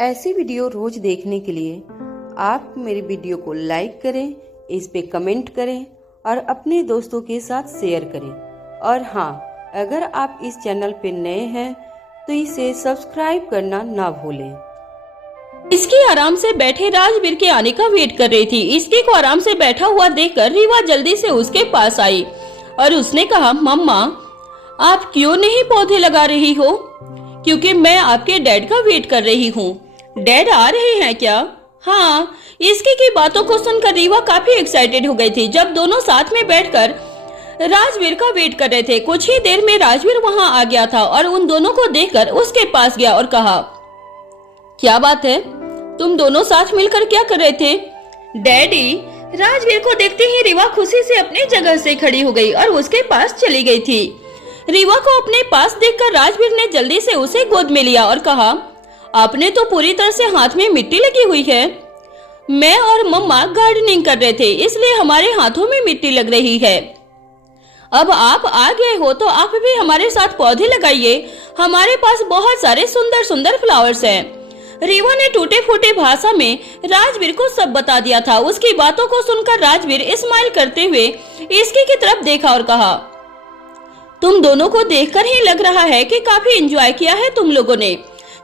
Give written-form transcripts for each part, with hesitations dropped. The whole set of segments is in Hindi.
ऐसी वीडियो रोज देखने के लिए आप मेरे वीडियो को लाइक करें, इस पे कमेंट करें और अपने दोस्तों के साथ शेयर करें। और हाँ, अगर आप इस चैनल पे नए हैं तो इसे सब्सक्राइब करना ना भूलें। इसकी आराम से बैठे राजवीर के आने का वेट कर रही थी। इसकी को आराम से बैठा हुआ देखकर रीवा जल्दी से उसके पास आई और उसने कहा, मम्मा आप क्यों नहीं पौधे लगा रही हो? क्योंकि मैं आपके डैड का वेट कर रही हूँ। डैड आ रहे हैं क्या? हाँ। इसकी की बातों को सुनकर रीवा काफी एक्साइटेड हो गई थी। जब दोनों साथ में बैठकर राजवीर का वेट कर रहे थे, कुछ ही देर में राजवीर वहाँ आ गया था और उन दोनों को देखकर उसके पास गया और कहा, क्या बात है, तुम दोनों साथ मिलकर क्या कर रहे थे? डैडी। राजवीर को देखते ही रीवा खुशी से अपनी जगह से खड़ी हो गई और उसके पास चली गई थी। रीवा को अपने पास देखकर राजवीर ने जल्दी से उसे गोद में लिया और कहा, आपने तो पूरी तरह से हाथ में मिट्टी लगी हुई है। मैं और मम्मा गार्डनिंग कर रहे थे, इसलिए हमारे हाथों में मिट्टी लग रही है। अब आप आ गए हो तो आप भी हमारे साथ पौधे लगाइए। हमारे पास बहुत सारे सुंदर सुंदर फ्लावर्स हैं। रीवा ने टूटे फूटे भाषा में राजवीर को सब बता दिया था। उसकी बातों को सुनकर राजवीर स्माइल करते हुए इसकी की तरफ देखा और कहा, तुम दोनों को देखकर ही लग रहा है कि काफी एंजॉय किया है तुम लोगों ने।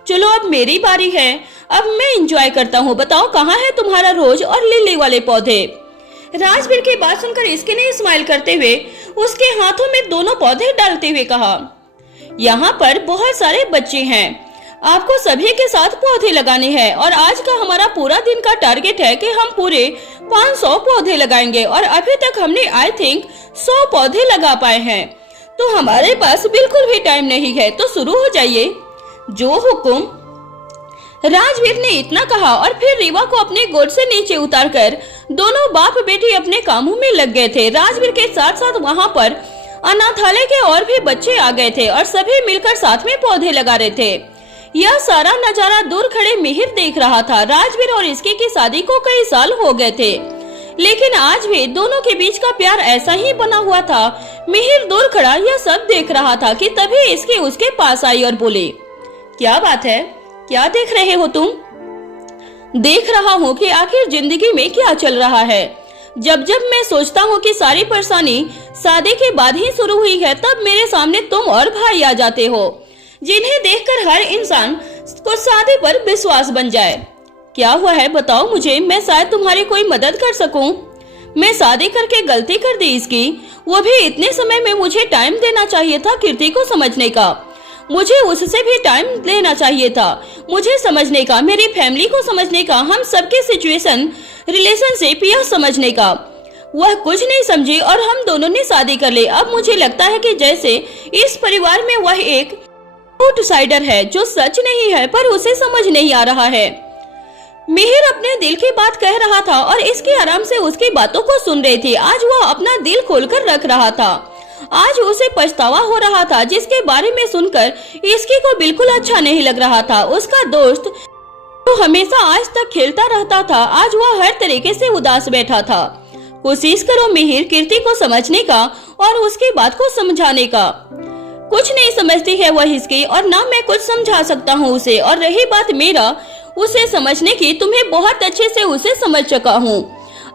चलो अब मेरी बारी है, अब मैं एंजॉय करता हूँ। बताओ कहाँ है तुम्हारा रोज और लिली वाले पौधे? राजवीर की बात सुनकर इसके ने स्माइल करते हुए उसके हाथों में दोनों पौधे डालते हुए कहा, यहाँ पर बहुत सारे बच्चे हैं, आपको सभी के साथ पौधे लगाने हैं और आज का हमारा पूरा दिन का टारगेट है कि हम पूरे 500 पौधे लगाएंगे और अभी तक हमने आई थिंक 100 पौधे लगा पाए हैं, तो हमारे पास बिल्कुल भी टाइम नहीं है, तो शुरू हो जाइए। जो हुकुम। राजवीर ने इतना कहा और फिर रीवा को अपने गोद से नीचे उतारकर दोनों बाप बेटी अपने कामों में लग गए थे। राजवीर के साथ साथ वहाँ पर अनाथालय के और भी बच्चे आ गए थे और सभी मिलकर साथ में पौधे लगा रहे थे। यह सारा नजारा दूर खड़े मिहिर देख रहा था। राजवीर और इसकी की शादी को कई साल हो गए थे, लेकिन आज भी दोनों के बीच का प्यार ऐसा ही बना हुआ था। मिहिर दूर खड़ा यह सब देख रहा था कि तभी इसकी उसके पास आई और बोली, क्या बात है, क्या देख रहे हो तुम? देख रहा हूँ कि आखिर जिंदगी में क्या चल रहा है। जब जब मैं सोचता हूँ कि सारी परेशानी शादी के बाद ही शुरू हुई है, तब मेरे सामने तुम और भाई आ जाते हो, जिन्हें देखकर हर इंसान को शादी पर विश्वास बन जाए। क्या हुआ है बताओ मुझे, मैं शायद तुम्हारी कोई मदद कर सकूं। मैं शादी करके गलती कर दी इसकी, वो भी इतने समय में। मुझे टाइम देना चाहिए था कीर्ति को समझने का, मुझे उससे भी टाइम लेना चाहिए था, मुझे समझने का, मेरी फैमिली को समझने का, हम सबके सिचुएशन रिलेशनशिप यह समझने का। वह कुछ नहीं समझी और हम दोनों ने शादी कर ली। अब मुझे लगता है कि जैसे इस परिवार में वह एक आउटसाइडर है, जो सच नहीं है पर उसे समझ नहीं आ रहा है। मिहिर अपने दिल की बात कह रहा था और इसकी आराम से उसकी बातों को सुन रही थी। आज वह अपना दिल खोलकर रख रहा था। आज उसे पछतावा हो रहा था, जिसके बारे में सुनकर इसकी को बिल्कुल अच्छा नहीं लग रहा था। उसका दोस्त जो हमेशा आज तक खेलता रहता था, आज वह हर तरीके से उदास बैठा था। कोशिश करो मिहिर कीर्ति को समझने का और उसकी बात को समझाने का। कुछ नहीं समझती है वह इसकी, और ना मैं कुछ समझा सकता हूँ उसे। और रही बात मेरा उसे समझने की, तुम्हें बहुत अच्छे से उसे समझ चुका हूँ।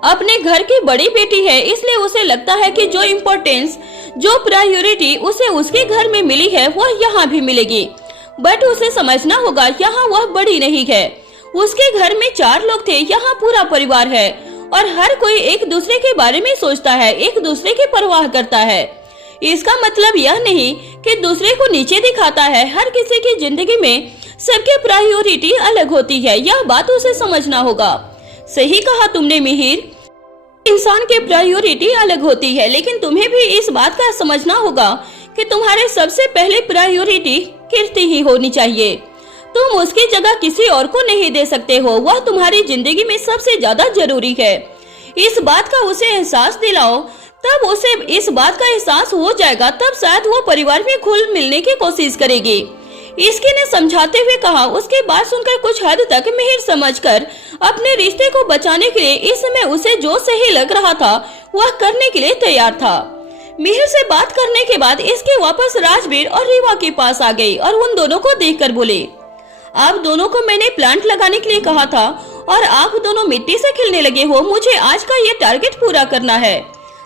अपने घर की बड़ी बेटी है, इसलिए उसे लगता है कि जो इम्पोर्टेंस, जो प्रायोरिटी उसे उसके घर में मिली है वह यहाँ भी मिलेगी। बट उसे समझना होगा यहाँ वह बड़ी नहीं है। उसके घर में 4 लोग थे, यहाँ पूरा परिवार है और हर कोई एक दूसरे के बारे में सोचता है, एक दूसरे की परवाह करता है। इसका मतलब यह नहीं कि दूसरे को नीचे दिखाता है। हर किसी की जिंदगी में सबके प्रायोरिटी अलग होती है, यह बात उसे समझना होगा। सही कहा तुमने मिहिर, इंसान के प्रायोरिटी अलग होती है, लेकिन तुम्हें भी इस बात का समझना होगा कि तुम्हारे सबसे पहले प्रायोरिटी कीर्ति ही होनी चाहिए। तुम उसकी जगह किसी और को नहीं दे सकते हो, वह तुम्हारी जिंदगी में सबसे ज्यादा जरूरी है। इस बात का उसे एहसास दिलाओ, तब उसे इस बात का एहसास हो जाएगा, तब शायद वो परिवार में घुल मिलने की कोशिश करेगी। इसकी ने समझाते हुए कहा। उसके बात सुनकर कुछ हद तक मिहिर समझकर अपने रिश्ते को बचाने के लिए इस समय उसे जो सही लग रहा था वह करने के लिए तैयार था। मिहिर से बात करने के बाद इसके वापस राजवीर और रीवा के पास आ गई और उन दोनों को देखकर बोले, आप दोनों को मैंने प्लांट लगाने के लिए कहा था और आप दोनों मिट्टी से खेलने लगे हो। मुझे आज का ये टारगेट पूरा करना है।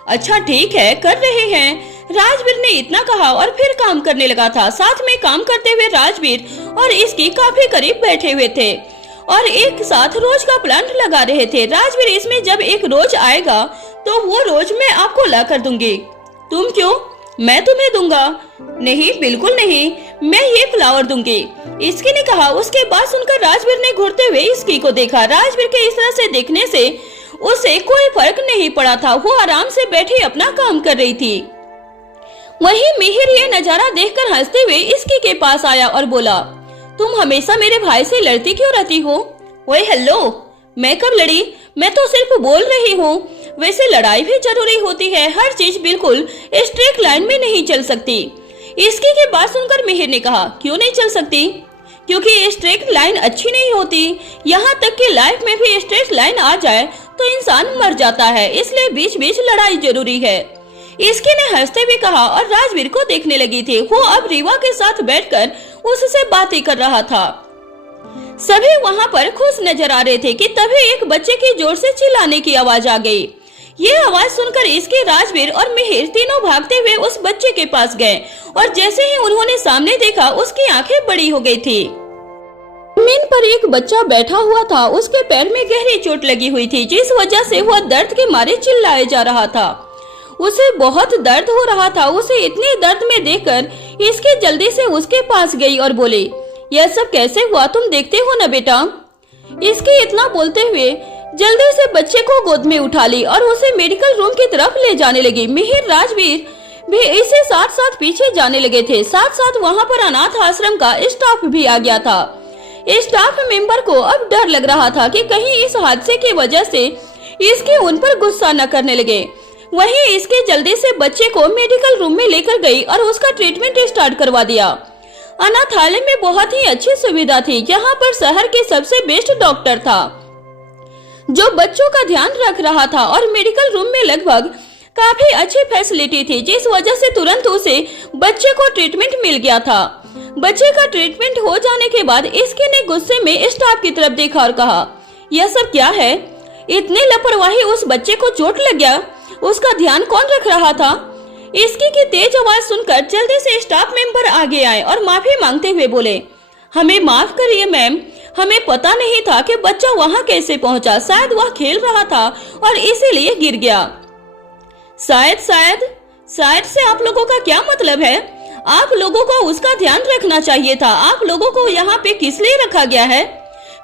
अच्छा ठीक है, कर रहे हैं। राजवीर ने इतना कहा और फिर काम करने लगा था। साथ में काम करते हुए राजवीर और इसकी काफी करीब बैठे हुए थे और एक साथ रोज का प्लांट लगा रहे थे। राजवीर, इसमें जब एक रोज आएगा तो वो रोज मैं आपको ला कर दूंगी। तुम क्यों? मैं तुम्हें दूंगा। नहीं, बिल्कुल नहीं, मैं ये फ्लावर दूंगी, इसकी ने कहा। उसके बाद सुनकर राजवीर ने घूरते हुए इसकी को देखा। राजवीर के इस तरह से देखने से उसे कोई फर्क नहीं पड़ा था। वो आराम से बैठी अपना काम कर रही थी। वहीं मिहिर ये नजारा देखकर हंसते हुए इसकी के पास आया और बोला, तुम हमेशा मेरे भाई से लड़ती क्यों रहती हो? ओए हेलो, मैं कब लड़ी? मैं तो सिर्फ बोल रही हूँ। वैसे लड़ाई भी जरूरी होती है, हर चीज बिल्कुल स्ट्रेट लाइन में नहीं चल सकती। इसकी की बात सुनकर मिहिर ने कहा, क्यों नहीं चल सकती? क्योंकि स्ट्रेट लाइन अच्छी नहीं होती। यहाँ तक कि लाइफ में भी स्ट्रेट लाइन आ जाए तो इंसान मर जाता है, इसलिए बीच बीच लड़ाई जरूरी है। इसकी ने हंसते हुए कहा और राजवीर को देखने लगी थी। वो अब रीवा के साथ बैठकर उससे बातें कर रहा था। सभी वहाँ पर खुश नजर आ रहे थे कि तभी एक बच्चे की जोर से चिल्लाने की आवाज आ गई। ये आवाज सुनकर इसके राजवीर और मिहिर तीनों भागते हुए उस बच्चे के पास गए और जैसे ही उन्होंने सामने देखा उसकी आंखें बड़ी हो गई थी। जमीन पर एक बच्चा बैठा हुआ था। उसके पैर में गहरी चोट लगी हुई थी, जिस वजह से वह दर्द के मारे चिल्लाए जा रहा था। उसे बहुत दर्द हो रहा था। उसे इतने दर्द में देखकर इसके जल्दी से उसके पास गई और बोली, यह सब कैसे हुआ? तुम देखते हो ना बेटा। इसके इतना बोलते हुए जल्दी से बच्चे को गोद में उठा ली और उसे मेडिकल रूम की तरफ ले जाने लगी। मिहिर, राजवीर भी इसे साथ साथ पीछे जाने लगे थे। साथ साथ वहाँ पर अनाथ आश्रम का स्टाफ भी आ गया था। स्टाफ मेंबर को अब डर लग रहा था कि कहीं इस हादसे की वजह से इसके उन पर गुस्सा न करने लगे। वहीं इसके जल्दी से बच्चे को मेडिकल रूम में लेकर गई और उसका ट्रीटमेंट स्टार्ट करवा दिया। अनाथालय में बहुत ही अच्छी सुविधा थी। यहाँ पर शहर के सबसे बेस्ट डॉक्टर था जो बच्चों का ध्यान रख रहा था और मेडिकल रूम में लगभग काफी अच्छी फैसिलिटी थी, जिस वजह से तुरंत उसे बच्चे को ट्रीटमेंट मिल गया था। बच्चे का ट्रीटमेंट हो जाने के बाद इसके ने गुस्से में स्टाफ की तरफ देखा और कहा, यह सब क्या है? इतने लापरवाही, उस बच्चे को चोट लग गया, उसका ध्यान कौन रख रहा था? इसकी की तेज आवाज सुनकर जल्दी से स्टाफ मेंबर आगे आए और माफी मांगते हुए बोले, हमें माफ करिए मैम, हमें पता नहीं था कि बच्चा वहाँ कैसे पहुँचा। शायद वह खेल रहा था और इसीलिए गिर गया। शायद से आप लोगों का क्या मतलब है? आप लोगों को उसका ध्यान रखना चाहिए था। आप लोगों को यहाँ पे किस लिए रखा गया है?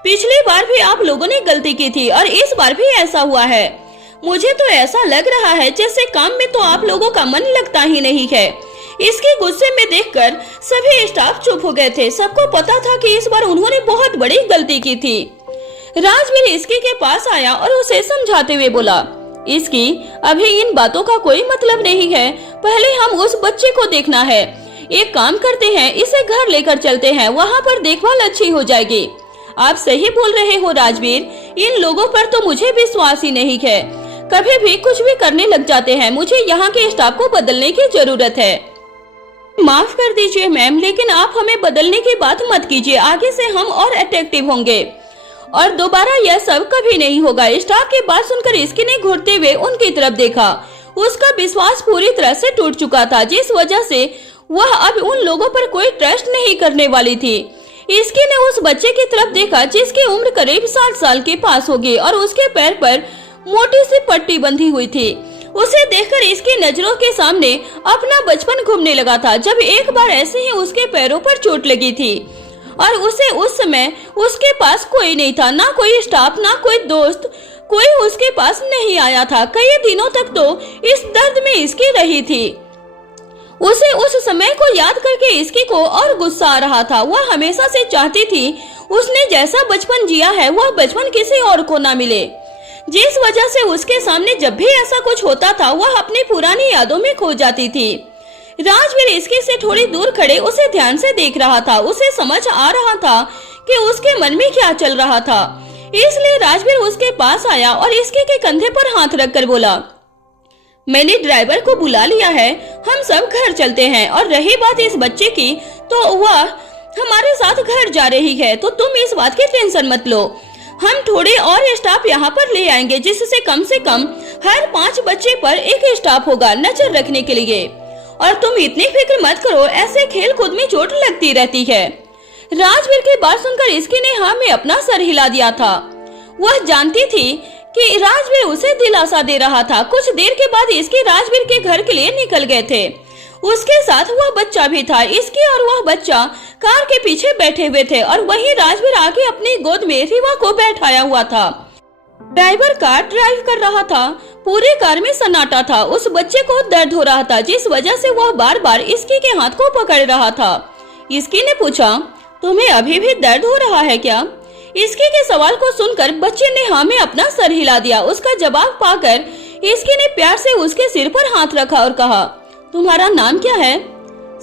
पिछली बार भी आप लोगों ने गलती की थी और इस बार भी ऐसा हुआ है। मुझे तो ऐसा लग रहा है जैसे काम में तो आप लोगों का मन लगता ही नहीं है। इसके गुस्से में देखकर सभी स्टाफ चुप हो गए थे। सबको पता था कि इस बार उन्होंने बहुत बड़ी गलती की थी। राजवीर इसकी के पास आया और उसे समझाते हुए बोला, इसकी अभी इन बातों का कोई मतलब नहीं है, पहले हम उस बच्चे को देखना है। एक काम करते हैं, इसे घर लेकर चलते हैं, वहाँ पर देखभाल अच्छी हो जाएगी। आप सही बोल रहे हो राजवीर, इन लोगों पर तो मुझे विश्वास ही नहीं है, कभी भी कुछ भी करने लग जाते हैं। मुझे यहाँ के स्टाफ को बदलने की जरूरत है। माफ कर दीजिए मैम, लेकिन आप हमें बदलने की बात मत कीजिए। आगे से हम और अट्रैक्टिव होंगे और दोबारा यह सब कभी नहीं होगा। स्टाफ की बात सुनकर इसकी ने घूरते हुए उनकी तरफ देखा। उसका विश्वास पूरी तरह से टूट चुका था, जिस वजह से वह अब उन लोगों पर कोई ट्रस्ट नहीं करने वाली थी। इसकी ने उस बच्चे की तरफ देखा जिसकी उम्र करीब 7 साल के पास होगी और उसके पैर पर मोटी सी पट्टी बंधी हुई थी। उसे देखकर इसकी नजरों के सामने अपना बचपन घूमने लगा था, जब एक बार ऐसे ही उसके पैरों पर चोट लगी थी और उसे उस समय उसके पास कोई नहीं था, ना कोई स्टाफ, ना कोई दोस्त, कोई उसके पास नहीं आया था। कई दिनों तक तो इस दर्द में इसकी रही थी। उसे उस समय को याद करके इसकी को और गुस्सा आ रहा था। वह हमेशा से चाहती थी उसने जैसा बचपन जिया है वह बचपन किसी और को ना मिले, जिस वजह से उसके सामने जब भी ऐसा कुछ होता था वह अपनी पुरानी यादों में खो जाती थी। राजवीर इसके से थोड़ी दूर खड़े उसे ध्यान से देख रहा था। उसे समझ आ रहा था कि उसके मन में क्या चल रहा था, इसलिए राजवीर उसके पास आया और इसके के कंधे पर हाथ रखकर बोला, मैंने ड्राइवर को बुला लिया है, हम सब घर चलते हैं। और रही बात इस बच्चे की, तो वह हमारे साथ घर जा रही है, तो तुम इस बात की टेंशन मत लो। हम थोड़े और स्टाफ यहाँ पर ले आएंगे, जिससे कम से कम हर 5 बच्चे पर एक स्टाफ होगा नजर रखने के लिए। और तुम इतनी फिक्र मत करो, ऐसे खेल कूद में चोट लगती रहती है। राजवीर की बात सुनकर इसकी ने हाँ में अपना सर हिला दिया था। वह जानती थी कि राजवीर उसे दिलासा दे रहा था। कुछ देर के बाद इसकी राजवीर के घर के लिए निकल गए थे। उसके साथ वह बच्चा भी था। इसकी और वह बच्चा कार के पीछे बैठे हुए थे और वही राजवीर आके अपनी गोद में रीवा को बैठाया हुआ था। ड्राइवर कार ड्राइव कर रहा था। पूरे कार में सन्नाटा था। उस बच्चे को दर्द हो रहा था, जिस वजह से वह बार बार इसकी के हाथ को पकड़ रहा था। इसकी ने पूछा, तुम्हें अभी भी दर्द हो रहा है क्या? इसकी के सवाल को सुनकर बच्चे ने हाँ में अपना सर हिला दिया। उसका जवाब पाकर इसकी ने प्यार से उसके सिर पर हाथ रखा और कहा, तुम्हारा नाम क्या है?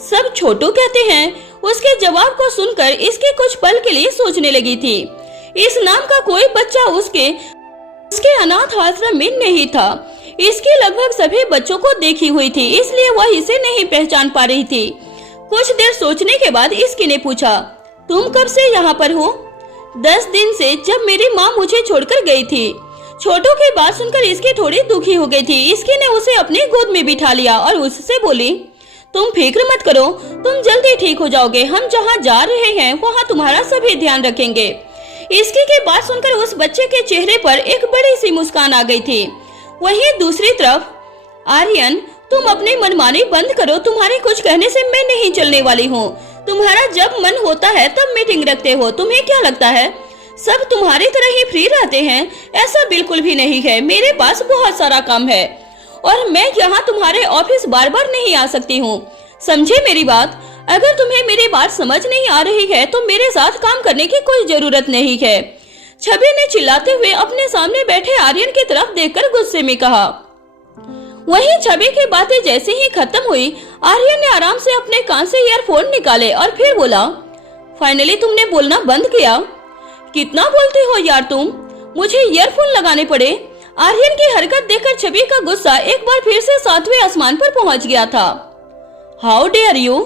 सब छोटू कहते हैं। उसके जवाब को सुनकर इसकी कुछ पल के लिए सोचने लगी थी। इस नाम का कोई बच्चा उसके अनाथ आश्रम में नहीं था। इसकी लगभग सभी बच्चों को देखी हुई थी, इसलिए वह इसे नहीं पहचान पा रही थी। कुछ देर सोचने के बाद इसकी ने पूछा, तुम कब से यहाँ पर हो? 10 दिन से, जब मेरी माँ मुझे छोड़कर गई थी। छोटू की बात सुनकर इसकी थोड़ी दुखी हो गई थी। इसकी ने उसे अपनी गोद में बिठा लिया और उससे बोली, तुम फिक्र मत करो, तुम जल्दी ठीक हो जाओगे। हम जहाँ जा रहे हैं वहाँ तुम्हारा सभी ध्यान रखेंगे। इसकी की बात सुनकर उस बच्चे के चेहरे पर एक बड़ी सी मुस्कान आ गई थी। वहीं दूसरी तरफ, आर्यन, तुम अपनी मनमानी बंद करो। तुम्हारे कुछ कहने से मैं नहीं चलने वाली हूँ। तुम्हारा जब मन होता है तब मीटिंग रखते हो। तुम्हें क्या लगता है सब तुम्हारी तरह ही फ्री रहते हैं? ऐसा बिल्कुल भी नहीं है। मेरे पास बहुत सारा काम है और मैं यहाँ तुम्हारे ऑफिस बार बार नहीं आ सकती हूँ। समझे मेरी बात? अगर तुम्हें मेरी बात समझ नहीं आ रही है तो मेरे साथ काम करने की कोई जरूरत नहीं है। छवि ने चिल्लाते हुए अपने सामने बैठे आर्यन की तरफ देखकर गुस्से में कहा। वहीं छवि की बातें जैसे ही खत्म हुई, आर्यन ने आराम से अपने कान से ईयरफोन निकाले और फिर बोला, फाइनली तुमने बोलना बंद किया। कितना बोलती हो यार तुम, मुझे ईयरफोन लगाने पड़े। आर्यन की हरकत देखकर छवि का गुस्सा एक बार फिर से 7वें आसमान पर पहुंच गया था। हाउ डेयर यू,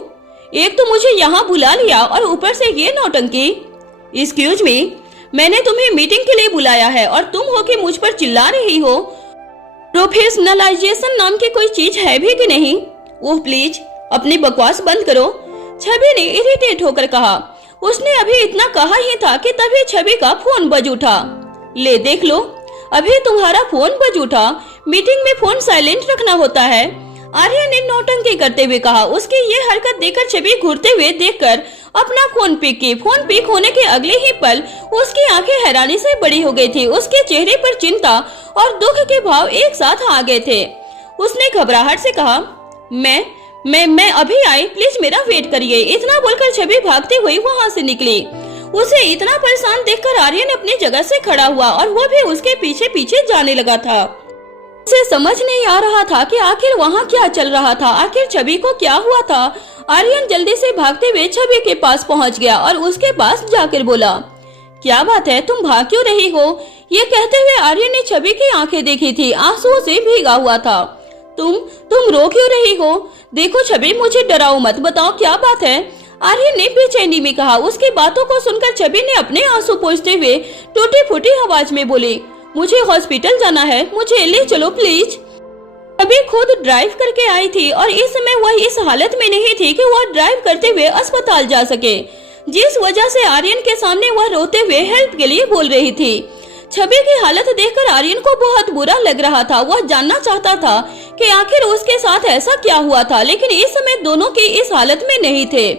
एक तो मुझे यहाँ बुला लिया और ऊपर से ये नौटंकी। एक्सक्यूज मी, मैंने तुम्हें मीटिंग के लिए बुलाया है और तुम हो कि मुझ पर चिल्ला रही हो। प्रोफेशनलाइजेशन नाम की कोई चीज है भी कि नहीं? ओह प्लीज अपनी बकवास बंद करो, छवि ने इरिटेट होकर कहा। उसने अभी इतना कहा ही था कि तभी छवि का फोन बज उठा। ले देख लो, अभी तुम्हारा फोन बज उठा। मीटिंग में फोन साइलेंट रखना होता है, आर्यन ने नौटंकी करते हुए कहा। उसकी ये हरकत देखकर छवि घूरते हुए देखकर अपना फोन पिक की। फोन पिक होने के अगले ही पल उसकी आंखें हैरानी से बड़ी हो गई थी। उसके चेहरे पर चिंता और दुख के भाव एक साथ आ गए थे। उसने घबराहट से कहा, मैं अभी आई, प्लीज मेरा वेट करिए। इतना बोलकर छवि भागती हुई वहाँ से निकली। उसे इतना परेशान देखकर आर्यन अपनी जगह से खड़ा हुआ और वो भी उसके पीछे पीछे जाने लगा था। उसे समझ नहीं आ रहा था कि आखिर वहाँ क्या चल रहा था, आखिर छवि को क्या हुआ था। आर्यन जल्दी से भागते हुए छवि के पास पहुँच गया और उसके पास जाकर बोला, क्या बात है, तुम भाग क्यों रही हो? ये कहते हुए आर्यन ने छवि की आंखें देखी थी, आंसुओं से भीगा हुआ था। तुम रो क्यों रही हो? देखो छवि, मुझे डराओ मत, बताओ क्या बात है? आर्यन ने बेचैनी में कहा। उसकी बातों को सुनकर छवि ने अपने आंसू पोंछते हुए टूटी फूटी आवाज में बोली, मुझे हॉस्पिटल जाना है, मुझे ले चलो प्लीज। अभी खुद ड्राइव करके आई थी और इस समय वह इस हालत में नहीं थी कि वह ड्राइव करते हुए अस्पताल जा सके, जिस वजह से आर्यन के सामने वह रोते हुए हेल्प के लिए बोल रही थी। छवि की हालत देखकर आर्यन को बहुत बुरा लग रहा था। वह जानना चाहता था कि आखिर उसके साथ ऐसा क्या हुआ था, लेकिन इस समय दोनों की इस हालत में नहीं थे।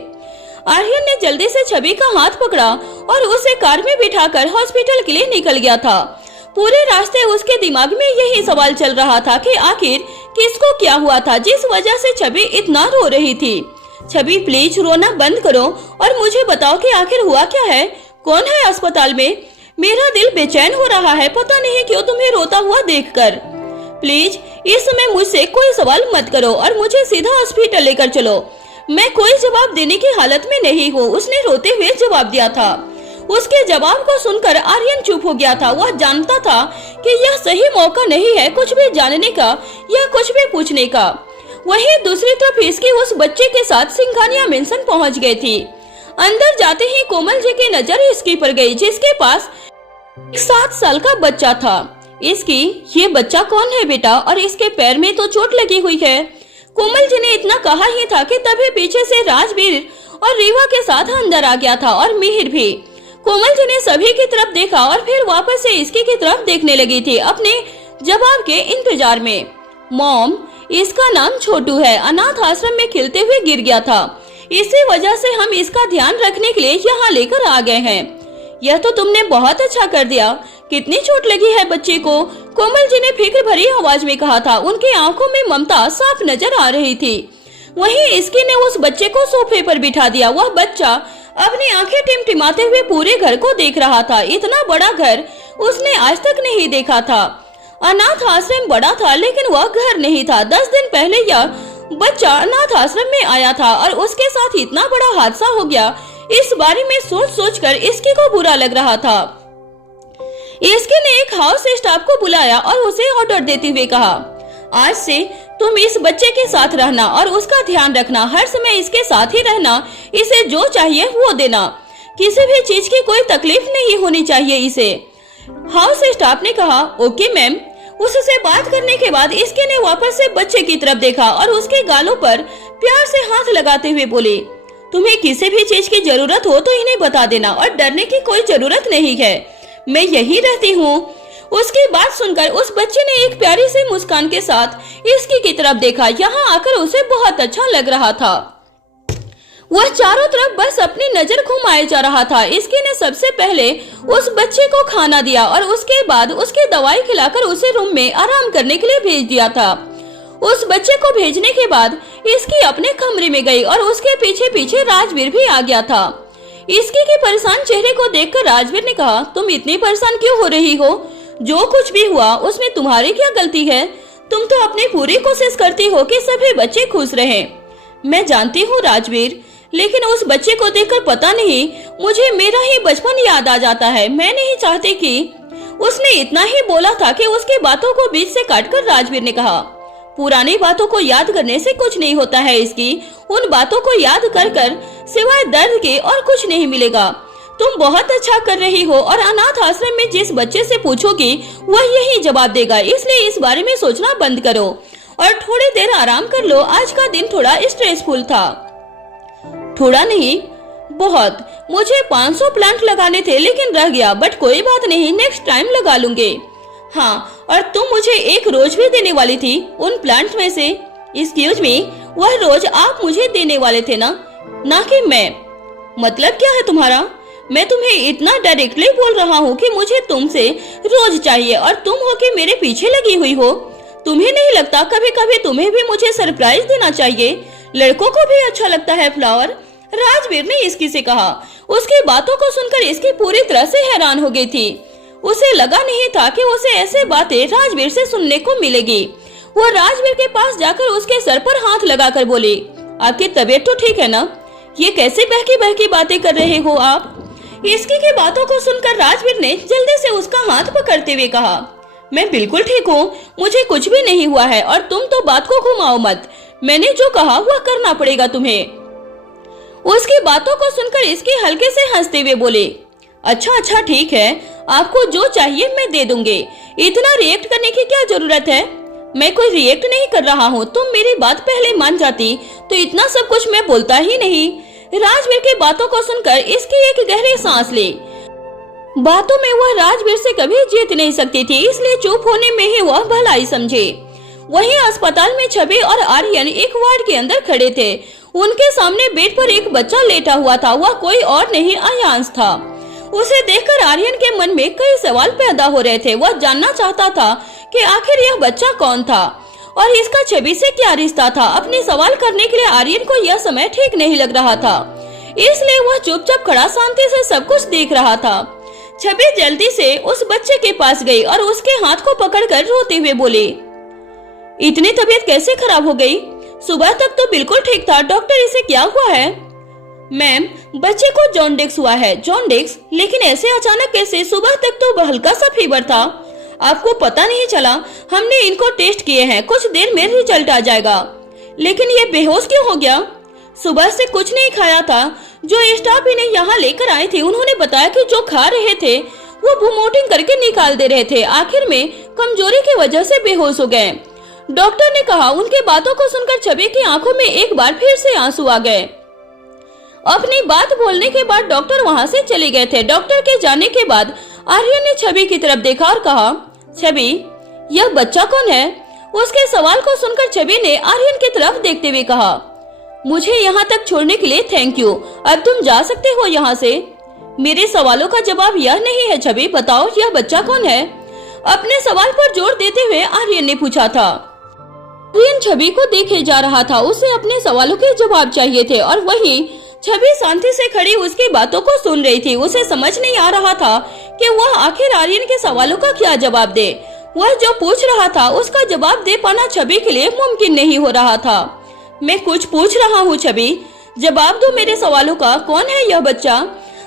आर्यन ने जल्दी से छवि का हाथ पकड़ा और उसे कार में बिठाकर हॉस्पिटल के लिए निकल गया था। पूरे रास्ते उसके दिमाग में यही सवाल चल रहा था कि आखिर किसको क्या हुआ था जिस वजह से छवि इतना रो रही थी। छवि प्लीज रोना बंद करो और मुझे बताओ कि आखिर हुआ क्या है, कौन है अस्पताल में? मेरा दिल बेचैन हो रहा है, पता नहीं क्यों तुम्हें रोता हुआ देखकर। प्लीज इस समय मुझसे कोई सवाल मत करो और मुझे सीधा हॉस्पिटल लेकर चलो, मैं कोई जवाब देने की हालत में नहीं हूँ, उसने रोते हुए जवाब दिया था। उसके जवाब को सुनकर आर्यन चुप हो गया था। वह जानता था कि यह सही मौका नहीं है कुछ भी जानने का या कुछ भी पूछने का। वहीं दूसरी तरफ इसकी उस बच्चे के साथ सिंघानिया मेंशन पहुंच गई थी। अंदर जाते ही कोमल जी की नजर इसकी पर गई, जिसके पास 7 साल का बच्चा था। इसकी ये बच्चा कौन है बेटा, और इसके पैर में तो चोट लगी हुई है। कोमल जी ने इतना कहा ही था कि तभी पीछे से राजवीर और रीवा के साथ अंदर आ गया था, और मिहिर भी। कोमल जी ने सभी की तरफ देखा और फिर वापस से इसकी की तरफ देखने लगी थी, अपने जवाब के इंतजार में। मॉम, इसका नाम छोटू है, अनाथ आश्रम में खिलते हुए गिर गया था, इसी वजह से हम इसका ध्यान रखने के लिए यहाँ लेकर आ गए हैं। यह तो तुमने बहुत अच्छा कर दिया। कितनी चोट लगी है बच्चे को? कोमल जी ने फिक्र भरी आवाज में कहा था। उनकी आंखों में ममता साफ नजर आ रही थी। वहीं इसकी ने उस बच्चे को सोफे पर बिठा दिया। वह बच्चा अपनी आंखें टिमटिमाते हुए पूरे घर को देख रहा था। इतना बड़ा घर उसने आज तक नहीं देखा था। अनाथ आश्रम बड़ा था लेकिन वह घर नहीं था। 10 दिन पहले यह बच्चा अनाथ आश्रम में आया था और उसके साथ इतना बड़ा हादसा हो गया। इस बारे में सोच सोच कर इसकी को बुरा लग रहा था। इसकी ने एक हाउस स्टाफ को बुलाया और उसे ऑर्डर देते हुए कहा, आज से तुम इस बच्चे के साथ रहना और उसका ध्यान रखना, हर समय इसके साथ ही रहना, इसे जो चाहिए वो देना, किसी भी चीज की कोई तकलीफ नहीं होनी चाहिए इसे। हाउस स्टाफ ने कहा, ओके मैम। उससे बात करने के बाद इसके ने वापस से बच्चे की तरफ देखा और उसके गालों पर प्यार से हाथ लगाते हुए बोली, तुम्हें किसी भी चीज की जरूरत हो तो इन्हें बता देना और डरने की कोई जरूरत नहीं है, मैं यही रहती हूँ। उसकी बात सुनकर उस बच्चे ने एक प्यारी सी मुस्कान के साथ इसकी की तरफ देखा। यहाँ आकर उसे बहुत अच्छा लग रहा था। वह चारों तरफ बस अपनी नजर घुमाए जा रहा था। इसकी ने सबसे पहले उस बच्चे को खाना दिया और उसके बाद उसके दवाई खिलाकर उसे रूम में आराम करने के लिए भेज दिया था। उस बच्चे को भेजने के बाद इसकी अपने कमरे में गई और उसके पीछे पीछे राजवीर भी आ गया था। इसकी के परेशान चेहरे को देखकर राजवीर ने कहा, तुम इतनी परेशान क्यों हो रही हो? जो कुछ भी हुआ उसमें तुम्हारी क्या गलती है? तुम तो अपनी पूरी कोशिश करती हो कि सभी बच्चे खुश रहें। मैं जानती हूँ राजवीर, लेकिन उस बच्चे को देखकर पता नहीं मुझे मेरा ही बचपन याद आ जाता है। मैं नहीं चाहती कि उसने इतना ही बोला था कि उसकी बातों को बीच से काटकर राजवीर ने कहा, पुरानी बातों को याद करने से कुछ नहीं होता है। इसकी उन बातों को याद कर कर सिवाय दर्द के और कुछ नहीं मिलेगा। तुम बहुत अच्छा कर रही हो और अनाथ आश्रम में जिस बच्चे से पूछोगी वह यही जवाब देगा, इसलिए इस बारे में सोचना बंद करो और थोड़ी देर आराम कर लो। आज का दिन थोड़ा स्ट्रेसफुल था। थोड़ा नहीं, बहुत। मुझे 500 प्लांट लगाने थे लेकिन रह गया, बट कोई बात नहीं, नेक्स्ट टाइम लगा लूंगे। हाँ, और तुम मुझे एक रोज भी देने वाली थी उन प्लांट में से। एक्सक्यूज मी, वह रोज आप मुझे देने वाले थे ना कि मैं। मतलब क्या है तुम्हारा? मैं तुम्हें इतना डायरेक्टली बोल रहा हूँ कि मुझे तुमसे रोज चाहिए और तुम हो के मेरे पीछे लगी हुई हो। तुम्हें नहीं लगता कभी कभी तुम्हें भी मुझे सरप्राइज देना चाहिए? लड़कों को भी अच्छा लगता है फ्लावर, राजवीर ने इसकी से कहा। उसकी बातों को सुनकर इसकी पूरी तरह से हैरान हो गई थी। उसे लगा नहीं था कि उसे ऐसे बातें राजवीर से सुनने को मिलेगी। वो राजवीर के पास जाकर उसके सर पर हाथ लगाकर बोली, आपकी तबीयत तो ठीक है ना? ये कैसे बहकी बहकी बातें कर रहे हो आप? इसकी की बातों को सुनकर राजवीर ने जल्दी से उसका हाथ पकड़ते हुए कहा, मैं बिल्कुल ठीक हूँ, मुझे कुछ भी नहीं हुआ है और तुम तो बात को घुमाओ मत। मैंने जो कहा वह करना पड़ेगा तुम्हें। उसकी बातों को सुनकर इसकी हल्के से हंसते हुए बोले, अच्छा ठीक है, आपको जो चाहिए मैं दे दूंगी। इतना रिएक्ट करने की क्या जरूरत है? मैं कोई रिएक्ट नहीं कर रहा हूँ। तुम मेरी बात पहले मान जाती तो इतना सब कुछ मैं बोलता ही नहीं। राजवीर की बातों को सुनकर इसकी एक गहरी सांस ली। बातों में वह राजवीर से कभी जीत नहीं सकती थी, इसलिए चुप होने में ही वह भलाई समझे। वहीं अस्पताल में छवि और आर्यन एक वार्ड के अंदर खड़े थे। उनके सामने बेड पर एक बच्चा लेटा हुआ था। वह कोई और नहीं अयांश था। उसे देखकर आर्यन के मन में कई सवाल पैदा हो रहे थे। वह जानना चाहता था कि आखिर यह बच्चा कौन था और इसका छवि से क्या रिश्ता था। अपने सवाल करने के लिए आर्यन को यह समय ठीक नहीं लग रहा था, इसलिए वह चुपचाप खड़ा शांति से सब कुछ देख रहा था। छवि जल्दी से उस बच्चे के पास गई और उसके हाथ को पकड़कर रोते हुए बोली, इतनी तबीयत कैसे खराब हो गई? सुबह तक तो बिल्कुल ठीक था, डॉक्टर इसे क्या हुआ है? मैम, बच्चे को जॉन्डिस हुआ है। जॉन्डिस? लेकिन ऐसे अचानक कैसे? सुबह तक तो हल्का सा फीवर था, आपको पता नहीं चला? हमने इनको टेस्ट किए हैं, कुछ देर में रिजल्ट आ जाएगा। लेकिन ये बेहोश क्यों हो गया? सुबह से कुछ नहीं खाया था। जो स्टाफ इन्हें यहाँ लेकर आए थे उन्होंने बताया कि जो खा रहे थे वो वोमिटिंग करके निकाल दे रहे थे। आखिर में कमजोरी की वजह से बेहोश हो गए। डॉक्टर ने कहा। उनके बातों को सुनकर छवि की आंखों में एक बार फिर से आंसू आ गए। अपनी बात बोलने के बाद डॉक्टर वहां से चले गए थे। डॉक्टर के जाने के बाद आर्यन ने छवि की तरफ देखा और कहा, छवि, यह बच्चा कौन है? उसके सवाल को सुनकर छवि ने आर्यन की तरफ देखते हुए कहा, मुझे यहाँ तक छोड़ने के लिए थैंक यू। अब तुम जा सकते हो यहाँ से। मेरे सवालों का जवाब यह नहीं है छवि, बताओ यह बच्चा कौन है? अपने सवाल पर जोर देते हुए आर्यन ने पूछा था। आर्यन छवि को देखे जा रहा था। उसे अपने सवालों के जवाब चाहिए थे और वहीं छवि शांति से खड़ी उसकी बातों को सुन रही थी। उसे समझ नहीं आ रहा था कि वह आखिर आर्यन के सवालों का क्या जवाब दे। वह जो पूछ रहा था उसका जवाब दे पाना छवि के लिए मुमकिन नहीं हो रहा था। मैं कुछ पूछ रहा हूँ छवि, जवाब दो मेरे सवालों का। कौन है यह बच्चा?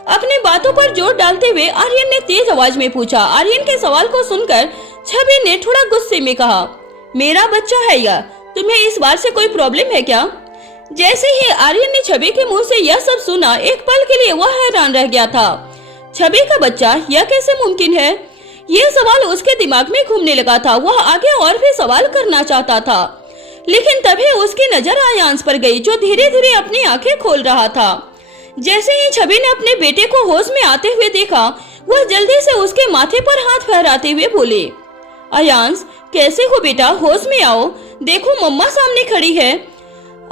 अपनी बातों पर जोर डालते हुए आर्यन ने तेज आवाज में पूछा। आर्यन के सवाल को सुनकर छवि ने थोड़ा गुस्से में कहा, मेरा बच्चा है यह, तुम्हें इस बात से कोई प्रॉब्लम है क्या? जैसे ही आर्यन ने छवि के मुंह से यह सब सुना, एक पल के लिए वह हैरान रह गया था। छवि का बच्चा, यह कैसे मुमकिन है? यह सवाल उसके दिमाग में घूमने लगा था। वह आगे और भी सवाल करना चाहता था, लेकिन तभी उसकी नजर आयांश पर गई, जो धीरे धीरे अपनी आंखें खोल रहा था। जैसे ही छवि ने अपने बेटे को होश में आते हुए देखा, वह जल्दी से उसके माथे पर हाथ फहराते हुए बोले, आयांश, कैसे हो बेटा? होश में आओ, देखो मम्मा सामने खड़ी है।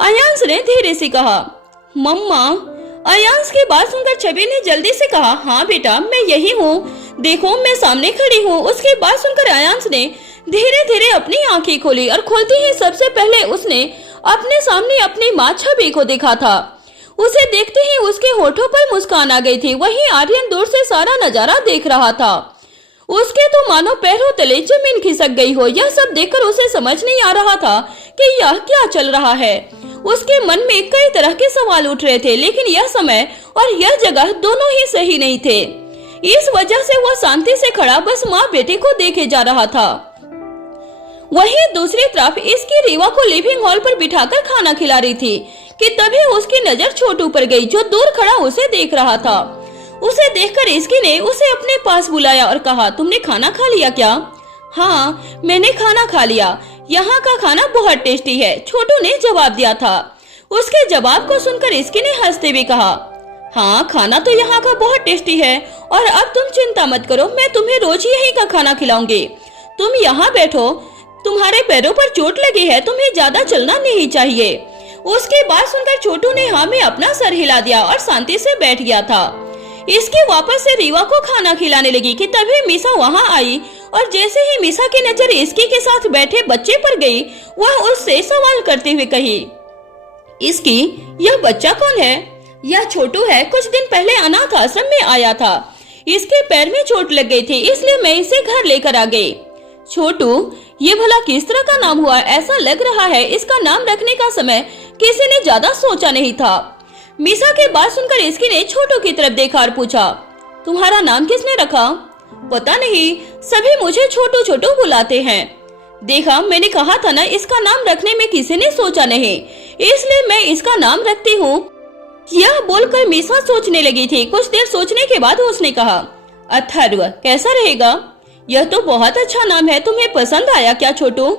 आयांश ने धीरे से कहा, मम्मा। आयांश की बात सुनकर छवि ने जल्दी से कहा, हाँ बेटा, मैं यही हूँ, देखो मैं सामने खड़ी हूँ। उसकी बात सुनकर आयांश ने धीरे धीरे अपनी आंखें खोली और खोलते ही सबसे पहले उसने अपने सामने अपनी माँ छवि को देखा था। उसे देखते ही उसके होठों पर मुस्कान आ गई थी। वहीं आर्यन दूर से सारा नजारा देख रहा था। उसके तो मानो पैरों तले जमीन खिसक गई हो। यह सब देखकर उसे समझ नहीं आ रहा था कि यह क्या चल रहा है। उसके मन में कई तरह के सवाल उठ रहे थे, लेकिन यह समय और यह जगह दोनों ही सही नहीं थे। इस वजह से वह शांति से खड़ा बस माँ बेटे को देखे जा रहा था। वहीं दूसरी तरफ इसकी रीवा को लिविंग हॉल पर बिठाकर खाना खिला रही थी कि तभी उसकी नजर छोटू पर गई, जो दूर खड़ा उसे देख रहा था। उसे देखकर इसकी ने उसे अपने पास बुलाया और कहा, तुमने खाना खा लिया क्या? हाँ, मैंने खाना खा लिया, यहाँ का खाना बहुत टेस्टी है, छोटू ने जवाब दिया था। उसके जवाब को सुनकर इसकी ने हंसते हुए कहा, हाँ, खाना तो यहाँ का बहुत टेस्टी है और अब तुम चिंता मत करो, मैं तुम्हें रोज यहीं का खाना खिलाऊंगी। तुम यहाँ बैठो, तुम्हारे पैरों पर चोट लगी है, तुम्हें ज्यादा चलना नहीं चाहिए। उसकी बात सुनकर छोटू ने हाँ में अपना सर हिला दिया और शांति से बैठ गया था। इसके वापस से रीवा को खाना खिलाने लगी कि तभी मीसा वहाँ आई और जैसे ही मीसा की नजर इसकी के साथ बैठे बच्चे पर गई, वह उससे सवाल करते हुए कही, इसकी, यह बच्चा कौन है? यह छोटू है, कुछ दिन पहले अनाथ आश्रम में आया था। इसके पैर में चोट लग गई थी, इसलिए मैं इसे घर लेकर आ गई। छोटू, ये भला किस तरह का नाम हुआ? ऐसा लग रहा है इसका नाम रखने का समय किसी ने ज्यादा सोचा नहीं था। मीसा की बात सुनकर इसकी ने छोटू की तरफ देखा और पूछा, तुम्हारा नाम किसने रखा? पता नहीं, सभी मुझे छोटू छोटू बुलाते हैं। देखा, मैंने कहा था ना, इसका नाम रखने में किसी ने सोचा नहीं, इसलिए मैं इसका नाम रखती हूँ। यह बोलकर मीसा सोचने लगी थी। कुछ देर सोचने के बाद उसने कहा, अथर्व, कैसा रहेगा? यह तो बहुत अच्छा नाम है, तुम्हें पसंद आया क्या छोटू?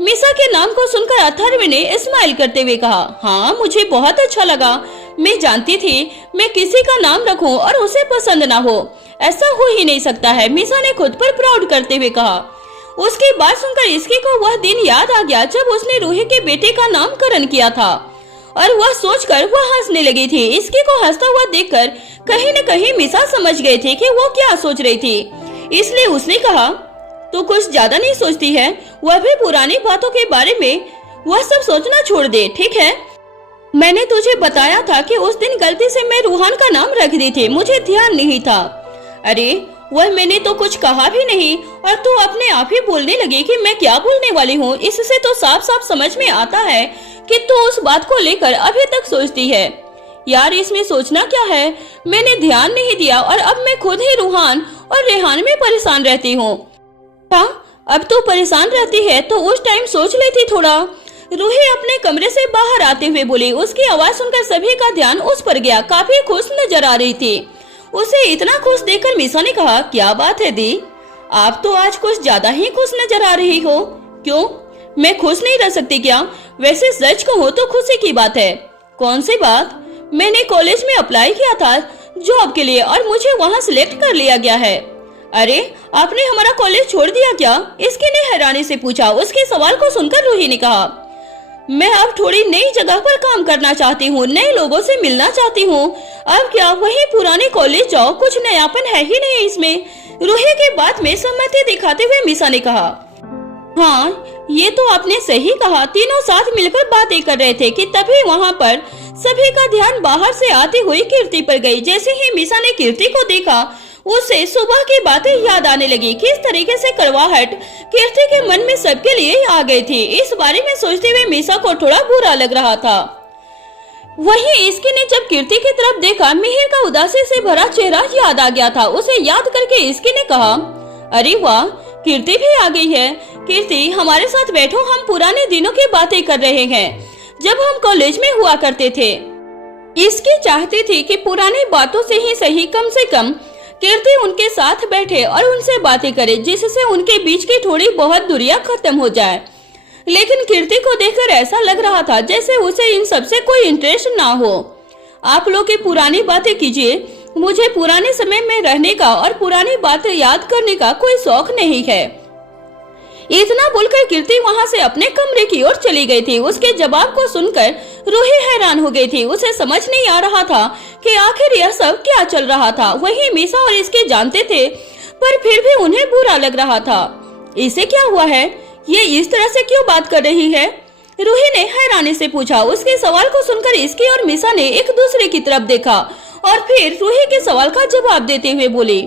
मीसा के नाम को सुनकर अथर्व ने स्माइल करते हुए कहा, हाँ, मुझे बहुत अच्छा लगा। मैं जानती थी मैं किसी का नाम रखूं और उसे पसंद ना हो, ऐसा हो ही नहीं सकता है, मीसा ने खुद पर प्राउड करते हुए कहा। उसकी बात सुनकर इसकी को वह दिन याद आ गया जब उसने रूही के बेटे का नामकरण किया था और वह सोचकर वह हंसने लगी थी। इसकी को हंसता हुआ देखकर कहीं न कहीं मीसा समझ गए थे कि वो क्या सोच रही थी, इसलिए उसने कहा, तू कुछ ज्यादा नहीं सोचती है? वह भी पुरानी बातों के बारे में, वह सब सोचना छोड़ दे, ठीक है? मैंने तुझे बताया था कि उस दिन गलती से मैं रूहान का नाम रख दी थी, मुझे ध्यान नहीं था। अरे, वह मैंने तो कुछ कहा भी नहीं और तू अपने आप ही बोलने लगी कि मैं क्या बोलने वाली हूँ। इससे तो साफ साफ समझ में आता है कि तू उस बात को लेकर अभी तक सोचती है। यार, इसमें सोचना क्या है? मैंने ध्यान नहीं दिया और अब मैं खुद ही रूहान और रेहान में परेशान रहती हूँ। अब तू परेशान रहती है तो उस टाइम सोच लेती थोड़ा। रूही अपने कमरे से बाहर आते हुए बोली। उसकी आवाज सुनकर सभी का ध्यान उस पर गया। काफी खुश नजर आ रही थी। उसे इतना खुश देखकर मीसा ने कहा, क्या बात है दी, आप तो आज कुछ ज्यादा ही खुश नजर आ रही हो। क्यों, मैं खुश नहीं रह सकती क्या? वैसे सच कहूँ तो खुशी की बात है। कौन सी बात? मैंने कॉलेज में अप्लाई किया था जॉब के लिए और मुझे वहाँ सिलेक्ट कर लिया गया है। अरे, आपने हमारा कॉलेज छोड़ दिया क्या? इसकी ने हैरानी से पूछा। उसके सवाल को सुनकर रूही ने कहा, मैं अब थोड़ी नई जगह पर काम करना चाहती हूँ, नए लोगों से मिलना चाहती हूँ। अब क्या वही पुराने कॉलेज जाओ, कुछ नयापन है ही नहीं इसमें। रूही की बात में सहमति दिखाते हुए मीसा ने कहा, हाँ ये तो आपने सही कहा। तीनों साथ मिलकर बातें कर रहे थे कि तभी वहाँ पर सभी का ध्यान बाहर से आती हुई कीर्ति पर गई। जैसे ही मीसा ने कीर्ति को देखा, उसे सुबह की बातें याद आने लगी। किस तरीके से कड़वाहट कीर्ति के मन में सबके लिए आ गई थी। इस बारे में सोचते हुए मीसा को थोड़ा बुरा लग रहा था। वहीं इसकी ने जब कीर्ति की तरफ देखा, मिहिर का उदासी से भरा चेहरा याद आ गया था। उसे याद करके इसकी ने कहा, अरे वाह, कीर्ति भी आ गई है। कीर्ति, हमारे साथ बैठो, हम पुराने दिनों की बातें कर रहे हैं जब हम कॉलेज में हुआ करते थे। इसकी चाहती थी कि पुरानी बातों से ही सही कम से कम कीर्ति उनके साथ बैठे और उनसे बातें करे, जिससे उनके बीच की थोड़ी बहुत दूरियां खत्म हो जाए। लेकिन कीर्ति को देखकर ऐसा लग रहा था जैसे उसे इन सबसे कोई इंटरेस्ट ना हो। आप लोग की पुरानी बातें कीजिए, मुझे पुराने समय में रहने का और पुरानी बातें याद करने का कोई शौक नहीं है। इतना बोलकर कीर्ति वहां से अपने कमरे की ओर चली गई थी। उसके जवाब को सुनकर रूही हैरान हो गई थी। उसे समझ नहीं आ रहा था कि आखिर यह सब क्या चल रहा था। वही मीसा और इसके जानते थे, पर फिर भी उन्हें बुरा लग रहा था। इसे क्या हुआ है? ये इस तरह से क्यों बात कर रही है? रूही ने हैरानी से पूछा। उसके सवाल को सुनकर इसकी और मीसा ने एक दूसरे की तरफ देखा और फिर रूही के सवाल का जवाब देते हुए बोली,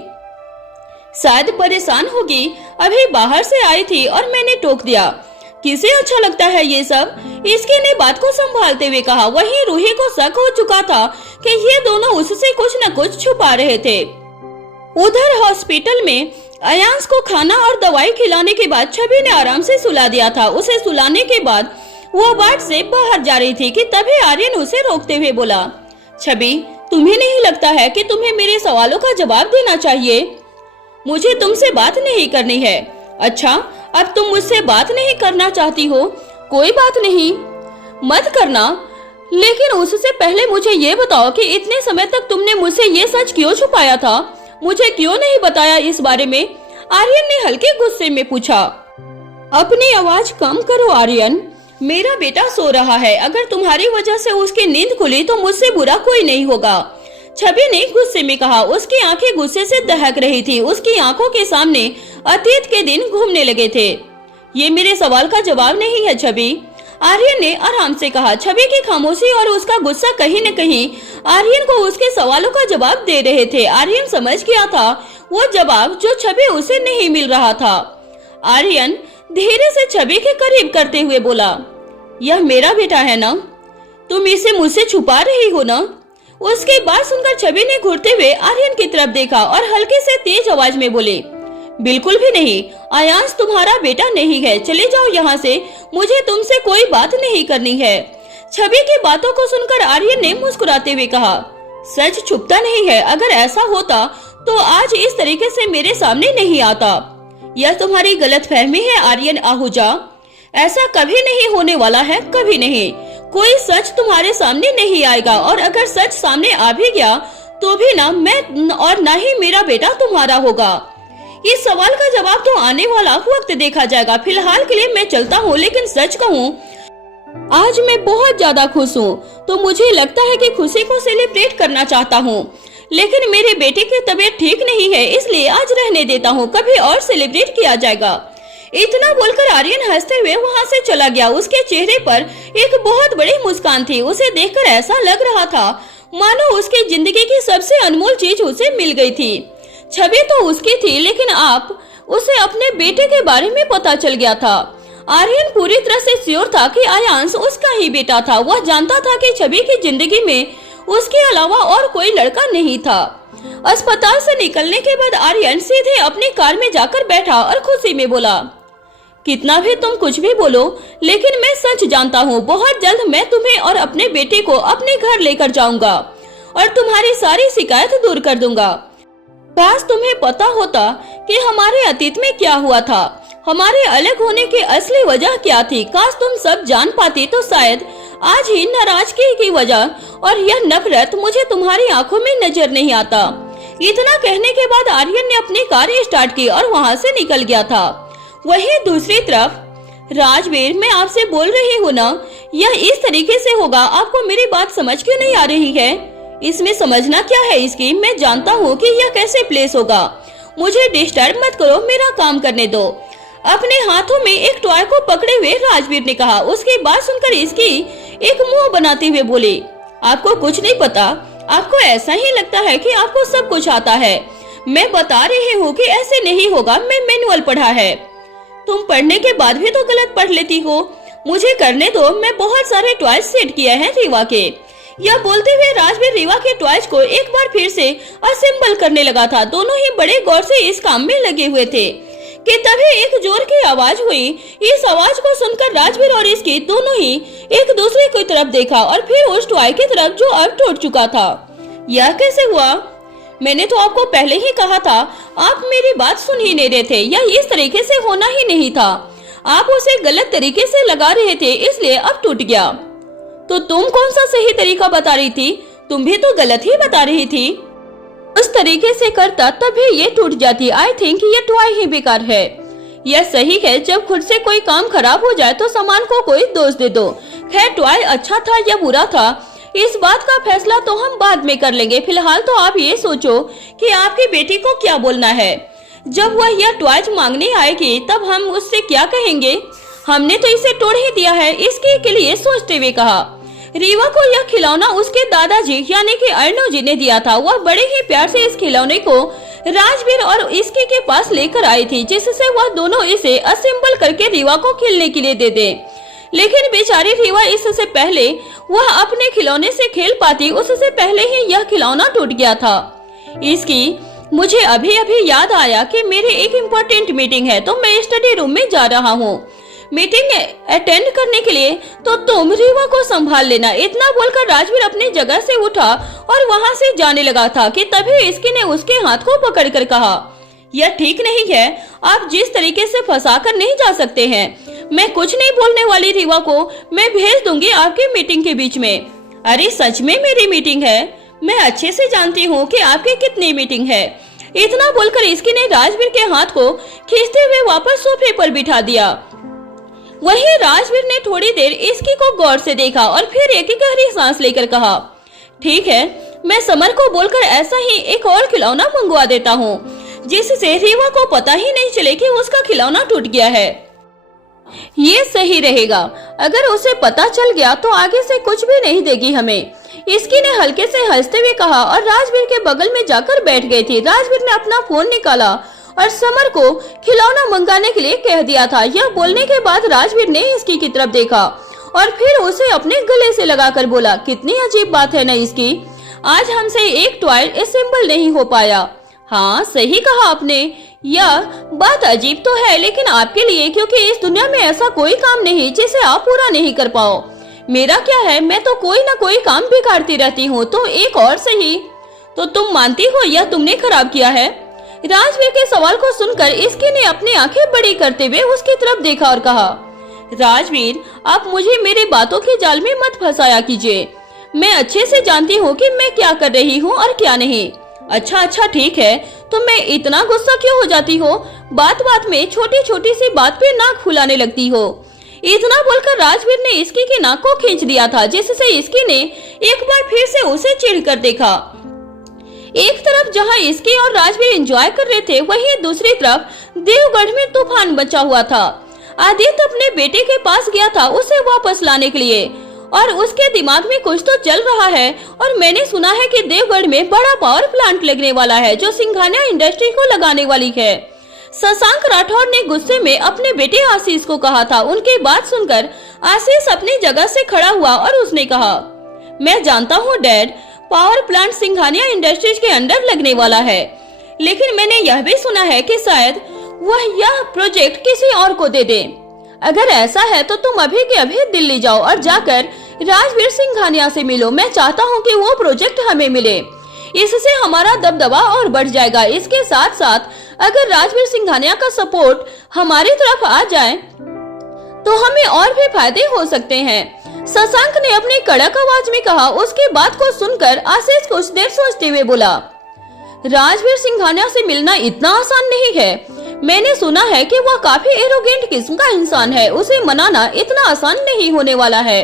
शायद परेशान होगी, अभी बाहर से आई थी और मैंने टोक दिया। किसे अच्छा लगता है ये सब? इसके ने बात को संभालते हुए कहा। वहीं रूही को शक हो चुका था कि ये दोनों उससे कुछ न कुछ छुपा रहे थे। उधर हॉस्पिटल में अयांश को खाना और दवाई खिलाने के बाद छवि ने आराम से सुला दिया था। उसे सुलाने के बाद वो वार्ड से बाहर जा रही थी कि तभी आर्यन उसे रोकते हुए बोला, छवि, तुम्हें नहीं लगता है कि तुम्हें मेरे सवालों का जवाब देना चाहिए? मुझे तुमसे बात नहीं करनी है। अच्छा, अब तुम मुझसे बात नहीं करना चाहती हो, कोई बात नहीं, मत करना। लेकिन उससे पहले मुझे ये बताओ कि इतने समय तक तुमने मुझसे ये सच क्यों छुपाया था? मुझे क्यों नहीं बताया इस बारे में? आर्यन ने हल्के गुस्से में पूछा। अपनी आवाज कम करो आर्यन, मेरा बेटा सो रहा है। अगर तुम्हारी वजह से उसकी नींद खुली तो मुझसे बुरा कोई नहीं होगा, छवि ने गुस्से में कहा। उसकी आंखें गुस्से से दहक रही थी। उसकी आंखों के सामने अतीत के दिन घूमने लगे थे। ये मेरे सवाल का जवाब नहीं है छवि, आर्यन ने आराम से कहा। छवि की खामोशी और उसका गुस्सा कहीं न कहीं आर्यन को उसके सवालों का जवाब दे रहे थे। आर्यन समझ गया था वो जवाब जो छवि उसे नहीं मिल रहा था। आर्यन धीरे से छवि के करीब करते हुए बोला, यह मेरा बेटा है ना? तुम इसे मुझसे छुपा रही हो ना? उसके बाद सुनकर छवि ने घूरते हुए आर्यन की तरफ देखा और हल्के से तेज आवाज में बोले, बिल्कुल भी नहीं, अयांश तुम्हारा बेटा नहीं है, चले जाओ यहाँ से, मुझे तुमसे कोई बात नहीं करनी है। छवि की बातों को सुनकर आर्यन ने मुस्कुराते हुए कहा, सच छुपता नहीं है, अगर ऐसा होता तो आज इस तरीके से मेरे सामने नहीं आता। यह तुम्हारी गलतफहमी है आर्यन आहूजा, ऐसा कभी नहीं होने वाला है, कभी नहीं। कोई सच तुम्हारे सामने नहीं आएगा और अगर सच सामने आ भी गया तो भी ना मैं और ना ही मेरा बेटा तुम्हारा होगा। इस सवाल का जवाब तो आने वाला वक्त देखा जाएगा। फिलहाल के लिए मैं चलता हूँ, लेकिन सच कहूँ आज मैं बहुत ज्यादा खुश हूँ। तो मुझे लगता है कि खुशी को सेलिब्रेट करना चाहता हूँ, लेकिन मेरे बेटे की तबीयत ठीक नहीं है, इसलिए आज रहने देता हूँ, कभी और सेलिब्रेट किया जाएगा। इतना बोलकर आर्यन हंसते हुए वहाँ से चला गया। उसके चेहरे पर एक बहुत बड़ी मुस्कान थी। उसे देखकर ऐसा लग रहा था मानो उसकी जिंदगी की सबसे अनमोल चीज उसे मिल गई थी। छवि तो उसकी थी, लेकिन आप उसे अपने बेटे के बारे में पता चल गया था। आर्यन पूरी तरह से श्योर था कि अयांश उसका ही बेटा था। वह जानता था कि छवि की जिंदगी में उसके अलावा और कोई लड़का नहीं था। अस्पताल से निकलने के बाद आर्यन सीधे अपनी कार में जाकर बैठा और खुशी में बोला, कितना भी तुम कुछ भी बोलो, लेकिन मैं सच जानता हूँ बहुत जल्द मैं तुम्हें और अपने बेटे को अपने घर लेकर जाऊंगा और तुम्हारी सारी शिकायत दूर कर दूंगा। काश तुम्हें पता होता कि हमारे अतीत में क्या हुआ था, हमारे अलग होने की असली वजह क्या थी। काश तुम सब जान पाती तो शायद आज ही नाराजगी की वजह और यह नफरत मुझे तुम्हारी आंखों में नजर नहीं आता। इतना कहने के बाद आर्यन ने अपनी कार स्टार्ट की और वहाँ से निकल गया था। वहीं दूसरी तरफ राजवीर, मैं आपसे बोल रही हूँ ना, यह इस तरीके से होगा। आपको मेरी बात समझ क्यों नहीं आ रही है? इसमें समझना क्या है इसकी? मैं जानता हूँ कि यह कैसे प्लेस होगा। मुझे डिस्टर्ब मत करो, मेरा काम करने दो। अपने हाथों में एक टॉय को पकड़े हुए राजवीर ने कहा। उसकी बात सुनकर इसकी एक मुंह बनाते हुए बोली, आपको कुछ नहीं पता, आपको ऐसा ही लगता है कि आपको सब कुछ आता है। मैं बता रही हूँ कि ऐसे नहीं होगा। मैं मैनुअल पढ़ा है। तुम पढ़ने के बाद भी तो गलत पढ़ लेती हो। मुझे करने दो, मैं बहुत सारे टॉयज सेट किए हैं रीवा के। यह बोलते हुए राजवीर रीवा के टॉयज को एक बार फिर से असेंबल करने लगा था। दोनों ही बड़े गौर से इस काम में लगे हुए थे कि तभी एक जोर की आवाज हुई। इस आवाज को सुनकर राजवीर और इसकी दोनों ही एक दूसरे की तरफ देखा और फिर उस टॉय की तरफ जो अब टूट चुका था। यह कैसे हुआ? मैंने तो आपको पहले ही कहा था, आप मेरी बात सुन ही नहीं रहे थे। यह इस तरीके से होना ही नहीं था। आप उसे गलत तरीके से लगा रहे थे, इसलिए अब टूट गया। तो तुम कौन सा सही तरीका बता रही थी? तुम भी तो गलत ही बता रही थी। उस तरीके से करता तभी ये टूट जाती। आई थिंक ये टॉय ही बेकार है। यह सही है, जब खुद से कोई काम खराब हो जाए तो सामान को कोई दोष दे दो। खैर, टॉय अच्छा था या बुरा था, इस बात का फैसला तो हम बाद में कर लेंगे। फिलहाल तो आप ये सोचो कि आपकी बेटी को क्या बोलना है। जब वह यह टॉयज मांगने आएगी तब हम उससे क्या कहेंगे? हमने तो इसे तोड़ ही दिया है। इसके के लिए सोचते हुए कहा, रीवा को यह खिलौना उसके दादाजी यानी कि अर्णव जी ने दिया था। वह बड़े ही प्यार से इस खिलौने को राजवीर और इसके के पास लेकर आई थी, जिससे वह दोनों इसे असेंबल करके रीवा को खेलने के लिए दे दे। लेकिन बेचारी रीवा, इससे पहले वह अपने खिलौने से खेल पाती, उससे पहले ही यह खिलौना टूट गया था। इसकी मुझे अभी अभी याद आया कि मेरी एक इम्पोर्टेंट मीटिंग है, तो मैं स्टडी रूम में जा रहा हूँ मीटिंग अटेंड करने के लिए, तो तुम रीवा को संभाल लेना। इतना बोलकर राजवीर अपनी जगह से उठा और वहाँ से जाने लगा था कि तभी इसकी ने उसके हाथ को पकड़कर कहा, यह ठीक नहीं है। आप जिस तरीके से फंसा कर नहीं जा सकते हैं। मैं कुछ नहीं बोलने वाली रीवा को, मैं भेज दूंगी आपकी मीटिंग के बीच में। अरे सच में मेरी मीटिंग है? मैं अच्छे से जानती हूँ कि आपकी कितनी मीटिंग है। इतना बोलकर इसकी ने राजवीर के हाथ को खींचते हुए वापस सोफे पर बिठा दिया। वहीं राजवीर ने थोड़ी देर इसकी को गौर से देखा और फिर एक गहरी सांस लेकर कहा, ठीक है, मैं समर को बोलकर ऐसा ही एक और खिलौना मंगवा देता हूँ, जिससे रीवा को पता ही नहीं चले कि उसका खिलौना टूट गया है। ये सही रहेगा। अगर उसे पता चल गया तो आगे से कुछ भी नहीं देगी हमें। इसकी ने हल्के से हंसते हुए कहा और राजवीर के बगल में जाकर बैठ गई थी। राजवीर ने अपना फोन निकाला और समर को खिलौना मंगाने के लिए कह दिया था। यह बोलने के बाद राजवीर ने इसकी की तरफ देखा और फिर उसे अपने गले से लगाकर बोला, कितनी अजीब बात है ना इसकी, आज हमसे एक टॉय असेंबल नहीं हो पाया। हाँ, सही कहा आपने, यह बात अजीब तो है, लेकिन आपके लिए, क्योंकि इस दुनिया में ऐसा कोई काम नहीं जिसे आप पूरा नहीं कर पाओ। मेरा क्या है, मैं तो कोई ना कोई काम बिगाड़ती रहती हूँ, तो एक और सही। तो तुम मानती हो यह तुमने खराब किया है? राजवीर के सवाल को सुनकर इसकी ने अपनी आंखें बड़ी करते हुए उसकी तरफ देखा और कहा, राजवीर, आप मुझे मेरी बातों के जाल में मत फंसाया कीजिए। मैं अच्छे से जानती हूँ कि मैं क्या कर रही हूँ और क्या नहीं। अच्छा ठीक है, तो मैं इतना गुस्सा क्यों हो जाती हो? बात बात में छोटी छोटी सी बात पे नाक फुलाने लगती हो। इतना बोलकर राजवीर ने इसकी की नाक को खींच दिया था, जिससे इसकी ने एक बार फिर से उसे चिढ़ कर देखा। एक तरफ जहां इसकी और राजवीर एंजॉय कर रहे थे, वहीं दूसरी तरफ देवगढ़ में तूफान मचा हुआ था। आदित्य अपने बेटे के पास गया था उसे वापस लाने के लिए, और उसके दिमाग में कुछ तो चल रहा है। और मैंने सुना है कि देवगढ़ में बड़ा पावर प्लांट लगने वाला है, जो सिंघानिया इंडस्ट्री को लगाने वाली है। शशांक राठौर ने गुस्से में अपने बेटे आशीष को कहा था। उनकी बात सुनकर आशीष अपनी जगह से खड़ा हुआ और उसने कहा, मैं जानता हूँ dad, power plant Singhania industries के अंडर लगने वाला है, लेकिन मैंने यह भी सुना है कि शायद वह यह प्रोजेक्ट किसी और को दे दे। अगर ऐसा है तो तुम अभी के अभी दिल्ली जाओ और जाकर राजवीर सिंघानिया से मिलो। मैं चाहता हूँ कि वो प्रोजेक्ट हमें मिले, इससे हमारा दबदबा और बढ़ जाएगा। इसके साथ साथ अगर राजवीर सिंघानिया का सपोर्ट हमारी तरफ आ जाए तो हमें और भी फायदे हो सकते हैं। शशांक ने अपनी कड़क आवाज में कहा। उसकी बात को सुनकर आशीष कुछ देर सोचते हुए बोला, राजवीर सिंघानिया से मिलना इतना आसान नहीं है। मैंने सुना है कि वह काफी एरोगेंट किस्म का इंसान है। उसे मनाना इतना आसान नहीं होने वाला है।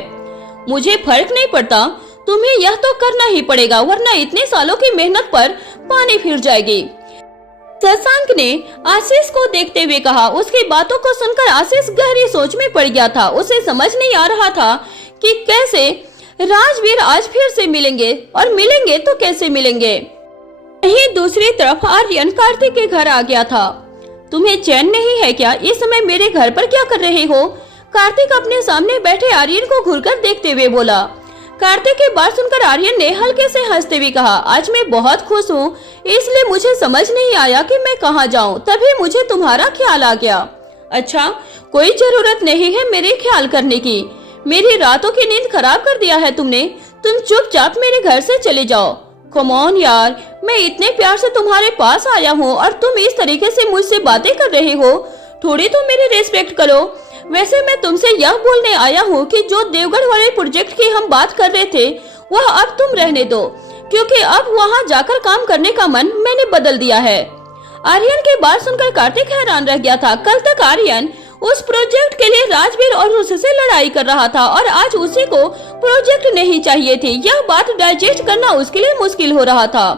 मुझे फर्क नहीं पड़ता, तुम्हें यह तो करना ही पड़ेगा, वरना इतने सालों की मेहनत पर पानी फिर जाएगी। शशांक ने आशीष को देखते हुए कहा। उसकी बातों को सुनकर आशीष गहरी सोच में पड़ गया था। उसे समझ नहीं आ रहा था कि कैसे राजवीर आज फिर से मिलेंगे, और मिलेंगे तो कैसे मिलेंगे। वहीं दूसरी तरफ आर्यन कार्तिक के घर आ गया था। तुम्हें चैन नहीं है क्या? इस समय मेरे घर पर क्या कर रहे हो? कार्तिक अपने सामने बैठे आर्यन को घूरकर देखते हुए बोला। कार्तिक की बात सुनकर आर्यन ने हल्के से हंसते हुए कहा, आज मैं बहुत खुश हूँ, इसलिए मुझे समझ नहीं आया कि मैं कहाँ जाऊँ। तभी मुझे तुम्हारा ख्याल आ गया। अच्छा, कोई जरूरत नहीं है मेरे ख्याल करने की। मेरी रातों की नींद खराब कर दिया है तुमने। तुम चुपचाप मेरे घर से चले जाओ। कम ऑन यार, मैं इतने प्यार से तुम्हारे पास आया हूँ और तुम इस तरीके से मुझसे बातें कर रहे हो। थोड़ी तो मेरी रिस्पेक्ट करो। वैसे मैं तुमसे यह बोलने आया हूँ कि जो देवगढ़ वाले प्रोजेक्ट की हम बात कर रहे थे वह अब तुम रहने दो, क्योंकि अब वहाँ जाकर काम करने का मन मैंने बदल दिया है। आर्यन की बात सुनकर कार्तिक हैरान रह गया था। कल तक आर्यन उस प्रोजेक्ट के लिए राजवीर और उससे लड़ाई कर रहा था और आज उसी को प्रोजेक्ट नहीं चाहिए थी। यह बात डाइजेस्ट करना उसके लिए मुश्किल हो रहा था।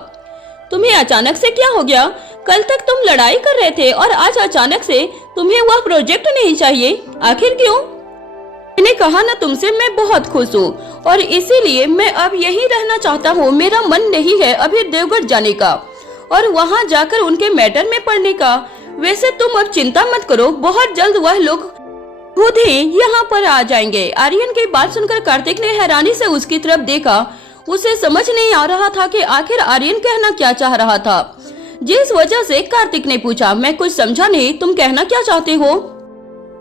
तुम्हें अचानक से क्या हो गया? कल तक तुम लड़ाई कर रहे थे और आज अचानक से तुम्हें वह प्रोजेक्ट नहीं चाहिए, आखिर क्यों? मैंने कहा ना तुमसे, मैं बहुत खुश हूँ और इसीलिए मैं अब यहीं रहना चाहता हूँ। मेरा मन नहीं है अभी देवगढ़ जाने का और वहाँ जाकर उनके मैटर में पढ़ने का। वैसे तुम अब चिंता मत करो, बहुत जल्द वह लोग खुद ही यहाँ पर आ जाएंगे। आर्यन की बात सुनकर कार्तिक ने हैरानी से उसकी तरफ देखा। उसे समझ नहीं आ रहा था कि आखिर आर्यन कहना क्या चाह रहा था, जिस वजह से कार्तिक ने पूछा, मैं कुछ समझा नहीं, तुम कहना क्या चाहते हो?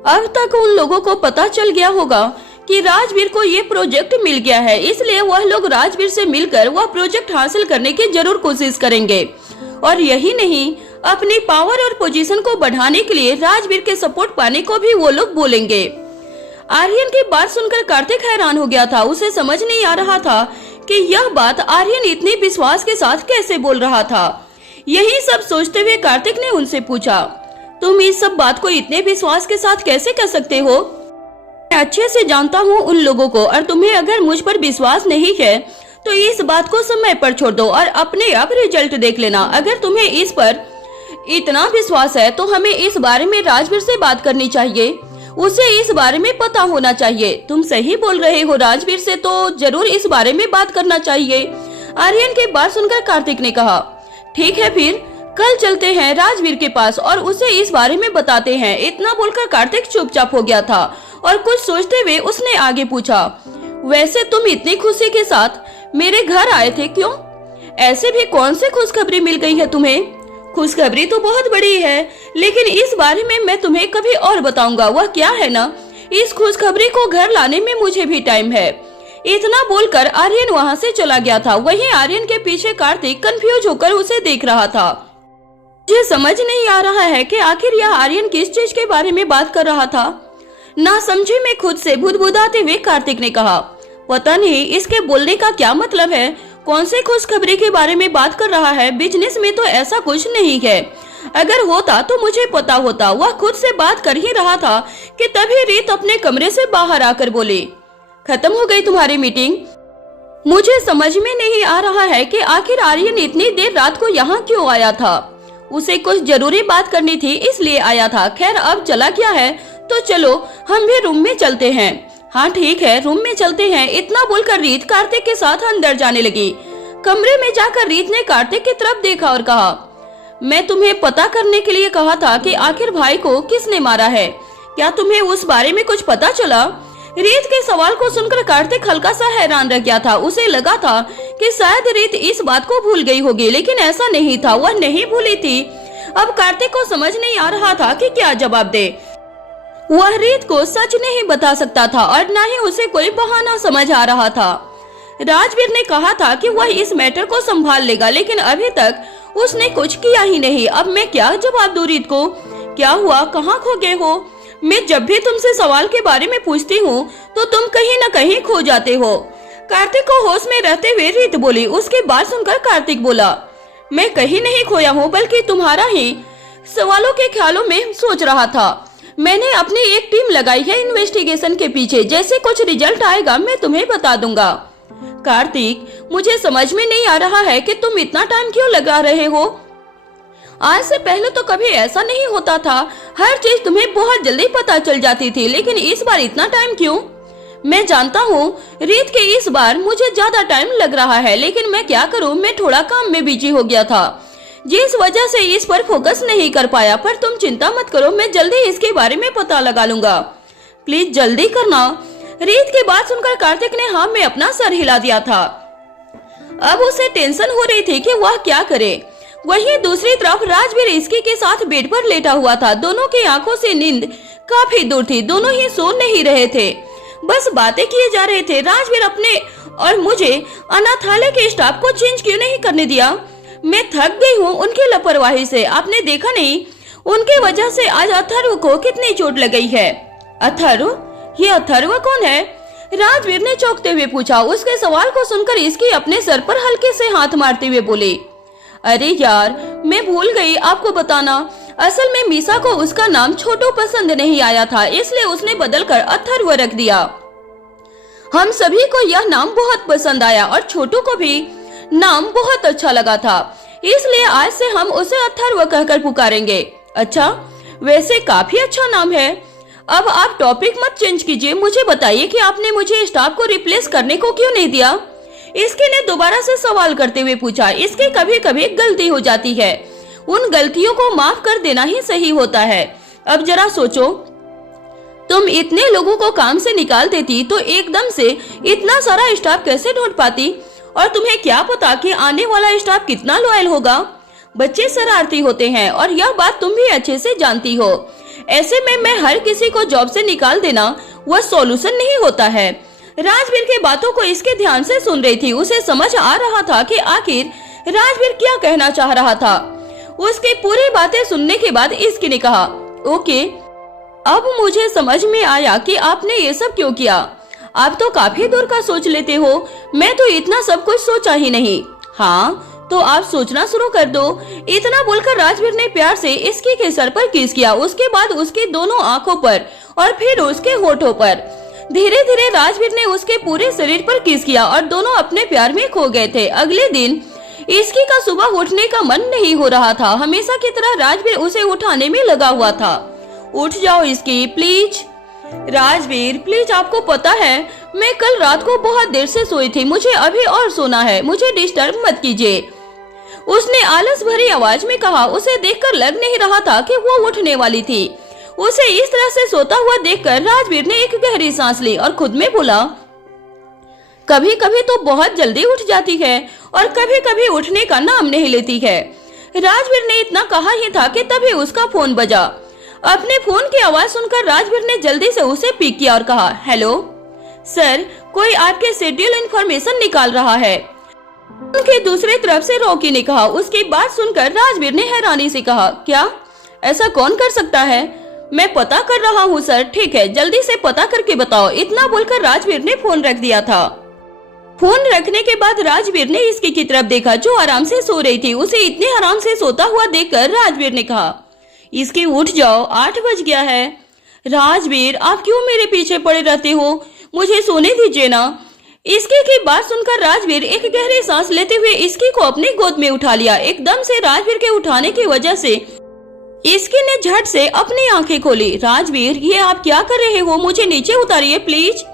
अब तक उन लोगों को पता चल गया होगा कि राजवीर को ये प्रोजेक्ट मिल गया है, इसलिए वह लोग राजवीर से मिलकर वह प्रोजेक्ट हासिल करने की जरूर कोशिश करेंगे। और यही नहीं, अपनी पावर और पोजीशन को बढ़ाने के लिए राजवीर के सपोर्ट पाने को भी वो लोग बोलेंगे। आर्यन की बात सुनकर कार्तिक हैरान हो गया था। उसे समझ नहीं आ रहा था कि यह बात आर्यन इतने विश्वास के साथ कैसे बोल रहा था। यही सब सोचते हुए कार्तिक ने उनसे पूछा, तुम इस सब बात को इतने विश्वास के साथ कैसे कर सकते हो? मैं अच्छे से जानता हूँ उन लोगों को, और तुम्हें अगर मुझ पर विश्वास नहीं है तो इस बात को समय पर छोड़ दो और अपने आप रिजल्ट देख लेना। अगर तुम्हें इस पर इतना विश्वास है तो हमें इस बारे में राजवीर से बात करनी चाहिए, उसे इस बारे में पता होना चाहिए। तुम सही बोल रहे हो, राजवीर से तो जरूर इस बारे में बात करना चाहिए। आर्यन की बात सुनकर कार्तिक ने कहा, ठीक है, फिर कल चलते हैं राजवीर के पास और उसे इस बारे में बताते हैं। इतना बोलकर कार्तिक चुपचाप हो गया था और कुछ सोचते हुए उसने आगे पूछा, वैसे तुम इतनी खुशी के साथ मेरे घर आए थे, क्यों? ऐसे भी कौन सी खुशखबरी मिल गई है तुम्हें? खुशखबरी तो बहुत बड़ी है, लेकिन इस बारे में मैं तुम्हें कभी और बताऊंगा। वह क्या है ना, इस खुशखबरी को घर लाने में मुझे भी टाइम है। इतना बोलकर आर्यन वहाँ से चला गया था। वहीं आर्यन के पीछे कार्तिक कंफ्यूज होकर उसे देख रहा था। मुझे समझ नहीं आ रहा है कि आखिर यह आर्यन किस चीज के बारे में बात कर रहा था। ना समझे में खुद से बुदबुदाते हुए कार्तिक ने कहा, पता नहीं इसके बोलने का क्या मतलब है। कौन से खुशखबरी के बारे में बात कर रहा है? बिजनेस में तो ऐसा कुछ नहीं है। अगर होता तो मुझे पता होता। वह खुद से बात कर ही रहा था कि तभी रीत अपने कमरे से बाहर आकर बोली, खत्म हो गई तुम्हारी मीटिंग? मुझे समझ में नहीं आ रहा है कि आखिर आर्यन इतनी देर रात को यहाँ क्यों आया था। उसे कुछ जरूरी बात करनी थी इसलिए आया था। खैर अब चला गया है तो चलो हम भी रूम में चलते हैं। हाँ ठीक है, रूम में चलते हैं। इतना बोलकर रीत कार्तिक के साथ अंदर जाने लगी। कमरे में जाकर रीत ने कार्तिक की तरफ देखा और कहा, मैं तुम्हें पता करने के लिए कहा था कि आखिर भाई को किसने मारा है। क्या तुम्हें उस बारे में कुछ पता चला? रीत के सवाल को सुनकर कार्तिक हल्का सा हैरान रह गया था। उसे लगा था कि शायद रीत इस बात को भूल गई होगी, लेकिन ऐसा नहीं था। वह नहीं भूली थी। अब कार्तिक को समझ नहीं आ रहा था कि क्या जवाब दे। वह रीत को सच नहीं बता सकता था और न ही उसे कोई बहाना समझ आ रहा था। राजवीर ने कहा था कि वह इस मैटर को संभाल लेगा, लेकिन अभी तक उसने कुछ किया ही नहीं। अब मैं क्या जवाब दूं रीत को? क्या हुआ, कहाँ खो गए हो? मैं जब भी तुमसे सवाल के बारे में पूछती हूँ तो तुम कहीं न कहीं खो जाते हो। कार्तिक को होश में रहते हुए रीत बोली। उसके बात सुनकर कार्तिक बोला, मैं कहीं नहीं खोया हूँ, बल्कि तुम्हारा ही सवालों के ख्यालों में सोच रहा था। मैंने अपनी एक टीम लगाई है इन्वेस्टिगेशन के पीछे। जैसे कुछ रिजल्ट आएगा मैं तुम्हें बता दूंगा। कार्तिक, मुझे समझ में नहीं आ रहा है कि तुम इतना टाइम क्यों लगा रहे हो। आज से पहले तो कभी ऐसा नहीं होता था। हर चीज तुम्हें बहुत जल्दी पता चल जाती थी, लेकिन इस बार इतना टाइम क्यों? मैं जानता हूँ रीत के इस बार मुझे ज्यादा टाइम लग रहा है, लेकिन मैं क्या करूँ, मैं थोड़ा काम में बिजी हो गया था, जिस वजह से इस पर फोकस नहीं कर पाया। पर तुम चिंता मत करो, मैं जल्दी इसके बारे में पता लगा लूंगा। प्लीज जल्दी करना। रीत की बात सुनकर कार्तिक ने हाँ में अपना सर हिला दिया था। अब उसे टेंशन हो रही थी कि वह क्या करे। वहीं दूसरी तरफ राजवीर इसकी के साथ बेड पर लेटा हुआ था। दोनों की आंखों से नींद काफी दूर थी। दोनों ही सो नहीं रहे थे, बस बातें किए जा रहे थे। राजवीर अपने और मुझे अनाथालय के स्टाफ को चेंज क्यों नहीं करने दिया? मैं थक गई हूँ उनकी लापरवाही से। आपने देखा नहीं उनकी वजह से आज अथर्व को कितनी चोट लग गई है। अथर्व? ये अथर्व कौन है? राजवीर ने चौंकते हुए पूछा। उसके सवाल को सुनकर इसकी अपने सर पर हल्के से हाथ मारते हुए बोली, अरे यार, मैं भूल गई आपको बताना। असल में मीसा को उसका नाम छोटू पसंद नहीं आया था, इसलिए उसने बदलकर अथर्व रख दिया। हम सभी को यह नाम बहुत पसंद आया और छोटू को भी नाम बहुत अच्छा लगा था, इसलिए आज से हम उसे अथर्व कहकर पुकारेंगे। अच्छा, वैसे काफी अच्छा नाम है। अब आप टॉपिक मत चेंज कीजिए। मुझे बताइए कि आपने मुझे स्टाफ को रिप्लेस करने को क्यों नहीं दिया? इसके ने दोबारा से सवाल करते हुए पूछा। इसके कभी कभी गलती हो जाती है, उन गलतियों को माफ कर देना ही सही होता है। अब जरा सोचो, तुम इतने लोगों को काम से निकाल देती तो एकदम से इतना सारा स्टाफ कैसे ढूंढ पाती? और तुम्हें क्या पता कि आने वाला स्टाफ कितना लॉयल होगा। बच्चे शरारती होते हैं और यह बात तुम भी अच्छे से जानती हो। ऐसे में मैं हर किसी को जॉब से निकाल देना वह सॉल्यूशन नहीं होता है। राजवीर की बातों को इसके ध्यान से सुन रही थी। उसे समझ आ रहा था कि आखिर राजवीर क्या कहना चाह रहा था। उसकी पूरी बातें सुनने के बाद इसकी ने कहा, ओके, अब मुझे समझ में आया कि आपने ये सब क्यों किया। आप तो काफी दूर का सोच लेते हो, मैं तो इतना सब कुछ सोचा ही नहीं। हाँ, तो आप सोचना शुरू कर दो। इतना बोलकर राजवीर ने प्यार से इसकी के सर पर किस किया। उसके बाद उसकी दोनों आंखों पर और फिर उसके होठों पर। धीरे धीरे राजवीर ने उसके पूरे शरीर पर किस किया और दोनों अपने प्यार में खो गए थे। अगले दिन इसकी का सुबह उठने का मन नहीं हो रहा था। हमेशा की तरह राजवीर उसे उठाने में लगा हुआ था। उठ जाओ इसकी, प्लीज। राजवीर, प्लीज, आपको पता है मैं कल रात को बहुत देर से सोई थी, मुझे अभी और सोना है, मुझे डिस्टर्ब मत कीजिए। उसने आलस भरी आवाज में कहा। उसे देखकर लग नहीं रहा था कि वो उठने वाली थी। उसे इस तरह से सोता हुआ देखकर राजवीर ने एक गहरी सांस ली और खुद में बोला, कभी कभी तो बहुत जल्दी उठ जाती है और कभी कभी उठने का नाम नहीं लेती है। राजवीर ने इतना कहा ही था कि तभी उसका फोन बजा। अपने फोन की आवाज सुनकर राजवीर ने जल्दी से उसे पिक किया और कहा, हेलो सर, कोई आपके शेड्यूल इन्फॉर्मेशन निकाल रहा है। उनके दूसरी तरफ से रॉकी ने कहा। उसकी बात सुनकर राजवीर ने हैरानी से कहा, क्या ऐसा कौन कर सकता है? मैं पता कर रहा हूँ सर। ठीक है, जल्दी से पता करके बताओ। इतना बोलकर राजवीर ने फोन रख दिया था। फोन रखने के बाद राजवीर ने इसकी की तरफ देखा जो आराम से सो रही थी। उसे इतने आराम से सोता हुआ देखकर राजवीर ने कहा, इसकी उठ जाओ, 8 बज गया है। राजवीर, आप क्यों मेरे पीछे पड़े रहते हो? मुझे सोने दीजिए ना। इसकी की बात सुनकर राजवीर एक गहरी सांस लेते हुए इसकी को अपनी गोद में उठा लिया। एकदम से राजवीर के उठाने की वजह से इसकी ने झट से अपनी आंखें खोली। राजवीर, ये आप क्या कर रहे हो? मुझे नीचे उतारिए प्लीज।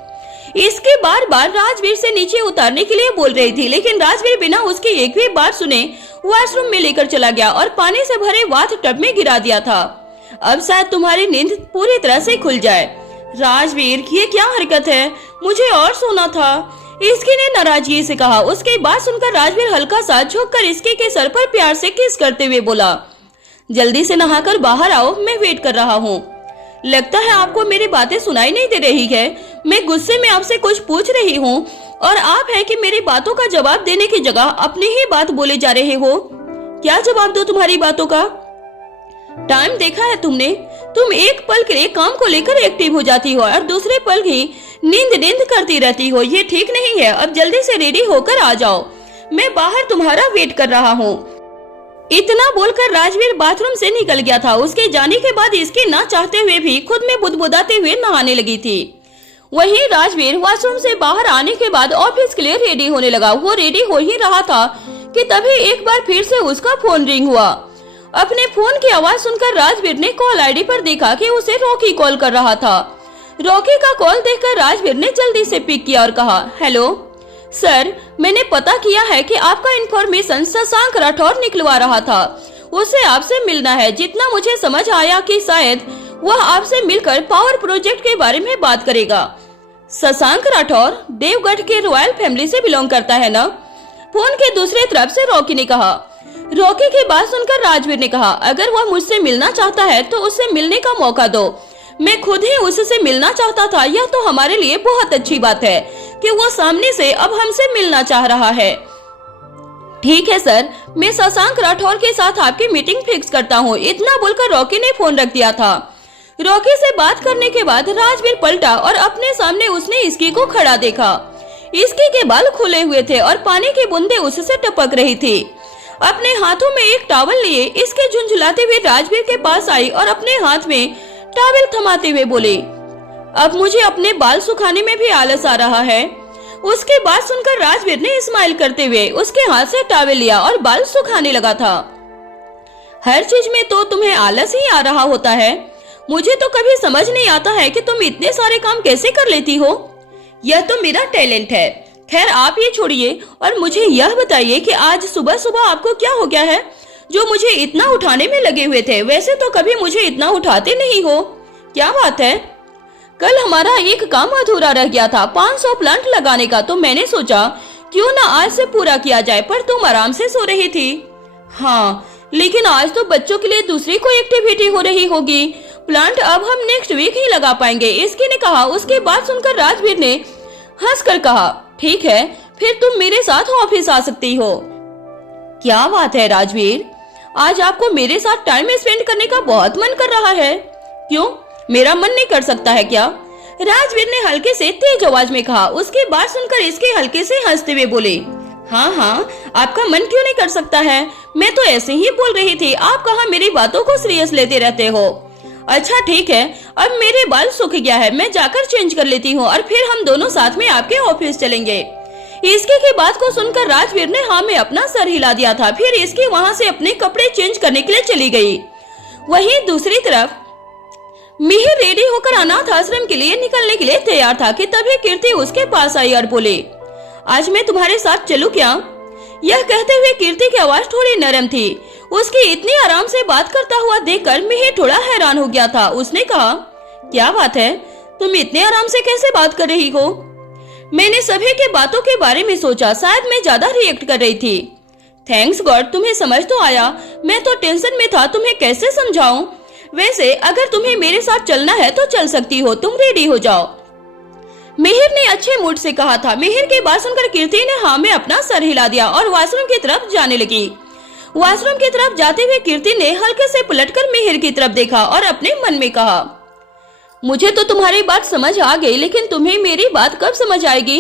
इसके बार बार राजवीर से नीचे उतारने के लिए बोल रही थी, लेकिन राजवीर बिना उसकी एक भी बात सुने वॉशरूम में लेकर चला गया और पानी से भरे बाथ टब में गिरा दिया था। अब शायद तुम्हारी नींद पूरी तरह से खुल जाए। राजवीर, ये क्या हरकत है? मुझे और सोना था, इसकी ने नाराजगी से कहा। उसकी बात सुनकर राजवीर हल्का सा झुककर इसके के सर पर प्यार से किस करते हुए बोला, जल्दी से नहाकर बाहर आओ, मैं वेट कर रहा हूँ। लगता है आपको मेरी बातें सुनाई नहीं दे रही है। मैं गुस्से में आपसे कुछ पूछ रही हूँ और आप है कि मेरी बातों का जवाब देने की जगह अपनी ही बात बोले जा रहे हो। क्या जवाब दो तुम्हारी बातों का? टाइम देखा है तुमने? तुम एक पल के काम को लेकर एक्टिव हो जाती हो और दूसरे पल ही नींद करती रहती हो। ये ठीक नहीं है। अब जल्दी से रेडी होकर आ जाओ, मैं बाहर तुम्हारा वेट कर रहा हूँ। इतना बोलकर राजवीर बाथरूम से निकल गया था। उसके जाने के बाद इसके ना चाहते हुए भी खुद में बुदबुदाते हुए नहाने लगी थी। वहीं राजवीर वॉशरूम से बाहर आने के बाद ऑफिस के लिए रेडी होने लगा। वो रेडी हो ही रहा था कि तभी एक बार फिर से उसका फोन रिंग हुआ। अपने फोन की आवाज सुनकर राजवीर ने कॉल आईडी पर देखा कि उसे रॉकी कॉल कर रहा था। रॉकी का कॉल देखकर राजवीर ने जल्दी से पिक किया और कहा, हेलो सर, मैंने पता किया है कि आपका इन्फॉर्मेशन शशांक राठौर निकलवा रहा था। उसे आपसे मिलना है। जितना मुझे समझ आया कि शायद वह आपसे मिलकर पावर प्रोजेक्ट के बारे में बात करेगा। शशांक राठौर देवगढ़ के रॉयल फैमिली से बिलोंग करता है ना? फोन के दूसरी तरफ से रॉकी ने कहा। रॉकी की बात सुनकर राजवीर ने कहा, अगर वह मुझसे मिलना चाहता है तो उससे मिलने का मौका दो। मैं खुद ही उससे मिलना चाहता था। यह तो हमारे लिए बहुत अच्छी बात है कि वो सामने से अब हमसे मिलना चाह रहा है। ठीक है सर, मैं शशांक राठौर के साथ आपकी मीटिंग फिक्स करता हूँ। इतना बोलकर रॉकी ने फोन रख दिया था। रॉकी से बात करने के बाद राजवीर पलटा और अपने सामने उसने इसकी को खड़ा देखा। इसकी के बाल खुले हुए थे और पानी की बूंदें उससे टपक रही थी। अपने हाथों में एक टॉवल लिए इसके झुंझुलाते हुए राजवीर के पास आई और अपने हाथ में टॉवल थमाते हुए बोले, अब मुझे अपने बाल सुखाने में भी आलस आ रहा है। उसकी बात सुनकर राजवीर ने स्माइल करते हुए उसके हाथ से टॉवल लिया और बाल सुखाने लगा था। हर चीज में तो तुम्हें आलस ही आ रहा होता है। मुझे तो कभी समझ नहीं आता है कि तुम इतने सारे काम कैसे कर लेती हो। यह तो मेरा टैलेंट है। खैर आप ये छोड़िए और मुझे यह बताइए कि आज सुबह सुबह आपको क्या हो गया है जो मुझे इतना उठाने में लगे हुए थे? वैसे तो कभी मुझे इतना उठाते नहीं हो। क्या बात है? कल हमारा एक काम अधूरा रह गया था, 500 प्लांट लगाने का, तो मैंने सोचा क्यों ना आज से पूरा किया जाए, पर तुम आराम से सो रही थी। हाँ, लेकिन आज तो बच्चों के लिए दूसरी कोई एक्टिविटी हो रही होगी। प्लांट अब हम नेक्स्ट वीक ही लगा पाएंगे, इसकी ने कहा। उसके बाद सुनकर राजवीर ने हंसकर कहा, ठीक है, फिर तुम मेरे साथ ऑफिस आ सकती हो। क्या बात है राजवीर, आज आपको मेरे साथ टाइम स्पेंड करने का बहुत मन कर रहा है। क्यों, मेरा मन नहीं कर सकता है क्या? राजवीर ने हल्के से तेज आवाज में कहा। उसकी बात सुनकर इसके हल्के से हंसते हुए बोले, हाँ, आपका मन क्यों नहीं कर सकता है? मैं तो ऐसे ही बोल रही थी। आप कहाँ मेरी बातों को सीरियस लेते रहते हो। अच्छा ठीक है, अब मेरे बाल सूख गया है, मैं जाकर चेंज कर लेती हूँ और फिर हम दोनों साथ में आपके ऑफिस चलेंगे। इसके की बात को सुनकर राजवीर ने हाँ में अपना सर हिला दिया था। फिर इसकी वहाँ से अपने कपड़े चेंज करने के लिए चली गई। वहीं दूसरी तरफ मिहिर रेडी होकर अनाथ आश्रम के लिए निकलने के लिए तैयार था कि तभी कीर्ति उसके पास आई और बोले, आज मैं तुम्हारे साथ चलूं क्या? यह कहते हुए कीर्ति की आवाज थोड़ी नरम थी। उसकी इतनी आराम से बात करता हुआ देखकर मिहिर थोड़ा हैरान हो गया था। उसने कहा, क्या बात है, तुम इतने आराम से कैसे बात कर रही हो? मैंने सभी के बातों के बारे में सोचा, शायद मैं ज्यादा रिएक्ट कर रही थी। थैंक्स गॉड, तुम्हें समझ तो आया। मैं तो टेंशन में था, तुम्हें कैसे समझाऊं? वैसे अगर तुम्हें मेरे साथ चलना है तो चल सकती हो, तुम रेडी हो जाओ, मिहिर ने अच्छे मूड से कहा था। मिहिर की बात सुनकर कीर्ति ने हाँ में अपना सर हिला दिया और वॉशरूम की तरफ जाने लगी। वॉशरूम की तरफ जाते हुए कीर्ति ने हल्के से पलटकर मिहिर की तरफ देखा और अपने मन में कहा, मुझे तो तुम्हारी बात समझ आ गई, लेकिन तुम्हें मेरी बात कब समझ आएगी?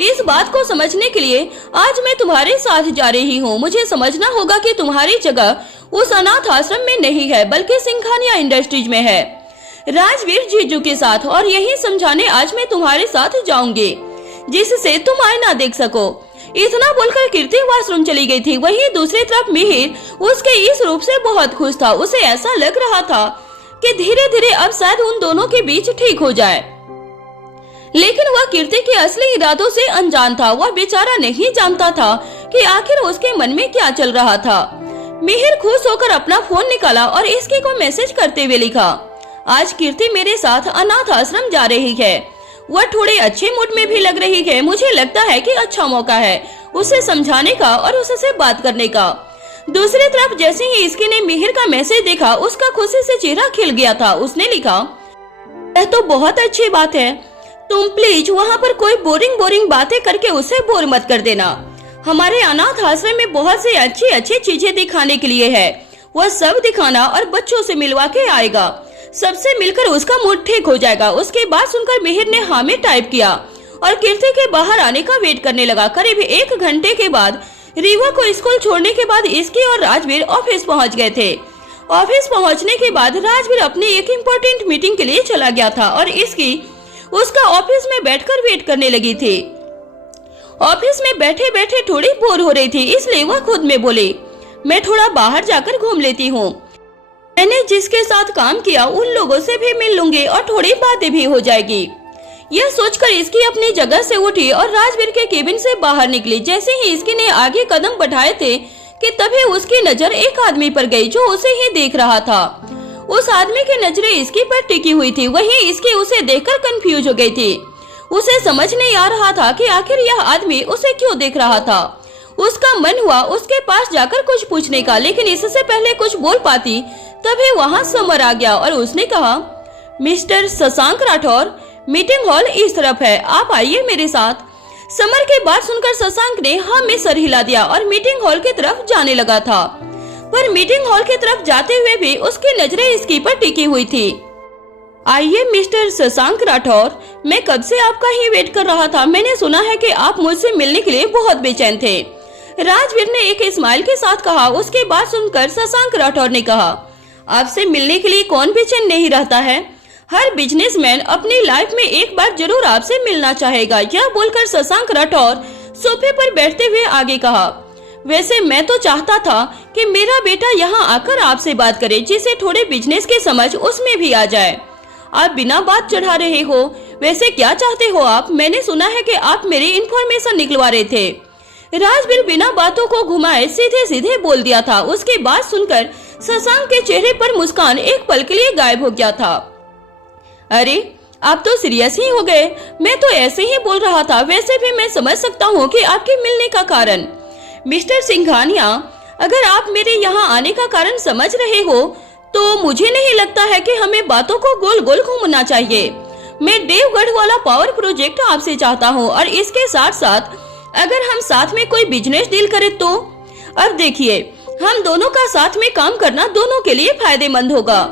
इस बात को समझने के लिए आज मैं तुम्हारे साथ जा रही हूँ। मुझे समझना होगा कि तुम्हारी जगह उस अनाथ आश्रम में नहीं है, बल्कि सिंघानिया इंडस्ट्रीज में है, राजवीर जीजू के साथ। और यही समझाने आज मैं तुम्हारे साथ जाऊंगी, जिससे तुम आईना देख सको। इतना बोलकर कीर्ति वॉशरूम चली गई थी। वहीं दूसरी तरफ मिहिर उसके इस रूप से बहुत खुश था। उसे ऐसा लग रहा था कि धीरे धीरे अब शायद उन दोनों के बीच ठीक हो जाए, लेकिन वह कीर्ति के असली इरादों से अनजान था। वह बेचारा नहीं जानता था कि आखिर उसके मन में क्या चल रहा था। मिहिर खुश होकर अपना फोन निकाला और इसके को मैसेज करते हुए लिखा, आज कीर्ति मेरे साथ अनाथ आश्रम जा रही है। वह थोड़े अच्छे मूड में भी लग रही है। मुझे लगता है कि अच्छा मौका है उसे समझाने का और उससे बात करने का। दूसरी तरफ जैसे ही इसकी ने मिहिर का मैसेज देखा, उसका खुशी से चेहरा खिल गया था। उसने लिखा, यह तो बहुत अच्छी बात है, तुम प्लीज वहाँ पर कोई बोरिंग बातें करके उसे बोर मत कर देना। हमारे अनाथ आश्रम में बहुत सी अच्छी चीजें दिखाने के लिए है, वह सब दिखाना और बच्चों से मिलवा के आएगा। सबसे मिलकर उसका मूड ठीक हो जाएगा। उसके बाद सुनकर मिहिर ने हाँ में टाइप किया और कीर्ति के बाहर आने का वेट करने लगा। करीब 1 घंटे के बाद रीवा को स्कूल छोड़ने के बाद इसकी और राजवीर ऑफिस पहुंच गए थे। ऑफिस पहुंचने के बाद राजवीर अपनी एक इम्पोर्टेंट मीटिंग के लिए चला गया था और इसकी उसका ऑफिस में बैठकर वेट करने लगी थी। ऑफिस में बैठे बैठे थोड़ी बोर हो रही थी, इसलिए वह खुद में बोली, मैं थोड़ा बाहर जाकर घूम लेती हूँ। मैंने जिसके साथ काम किया उन लोगों से भी मिल लूंगी और थोड़ी बातें भी हो जाएगी। यह सोचकर इसकी अपनी जगह से उठी और राजवीर के केबिन से बाहर निकली। जैसे ही इसकी ने आगे कदम बढ़ाए थे कि तभी उसकी नजर एक आदमी पर गई जो उसे ही देख रहा था। उस आदमी की नजरें इसकी पर टिकी हुई थी। वहीं इसकी उसे देखकर कंफ्यूज हो गई थी। उसे समझ नहीं आ रहा था कि आखिर यह आदमी उसे क्यों देख रहा था। उसका मन हुआ उसके पास जाकर कुछ पूछने का, लेकिन इससे पहले कुछ बोल पाती तभी वहाँ समर आ गया और उसने कहा, mister Shashank Rathore, meeting hall इस तरफ है, आप आइए मेरे साथ। समर के बात सुनकर शशांक ने हाँ में सर हिला दिया और मीटिंग हॉल की तरफ जाने लगा था। पर मीटिंग हॉल की तरफ जाते हुए भी उसकी नजरें इसकी पर टिकी हुई थी। आइए मिस्टर शशांक राठौर, मैं कब से आपका ही वेट कर रहा था। मैंने सुना है कि आप मुझसे मिलने के लिए बहुत बेचैन थे। राजवीर ने एक स्माइल के साथ कहा। उसके बाद सुनकर शशांक राठौर ने कहा, आपसे मिलने के लिए कौन बेचैन नहीं रहता है। हर बिजनेसमैन अपनी लाइफ में एक बार जरूर आपसे मिलना चाहेगा। यह बोलकर शशांक राठौर सोफे पर बैठते हुए आगे कहा, वैसे मैं तो चाहता था कि मेरा बेटा यहाँ आकर आपसे बात करे, जिसे थोड़े बिजनेस की समझ उसमें भी आ जाए। आप बिना बात चढ़ा रहे हो, वैसे क्या चाहते हो आप। मैंने सुना है कि आप मेरी इन्फॉर्मेशन निकलवा रहे थे। राजवीर बिना बातों को घुमाए सीधे सीधे बोल दिया था। उसके बात सुनकर शशांक के चेहरे पर मुस्कान एक पल के लिए गायब हो गया था। अरे आप तो सीरियस ही हो गए, मैं तो ऐसे ही बोल रहा था। वैसे भी मैं समझ सकता हूँ कि आपके मिलने का कारण। मिस्टर सिंघानिया, अगर आप मेरे यहाँ आने का कारण समझ रहे हो तो मुझे नहीं लगता है कि हमें बातों को गोल गोल घूमना चाहिए। मैं देवगढ़ वाला पावर प्रोजेक्ट आपसे चाहता हूँ और इसके साथ साथ अगर हम साथ में कोई बिजनेस डील करें तो। अब देखिए, हम दोनों का साथ में काम करना दोनों के लिए फायदेमंद होगा।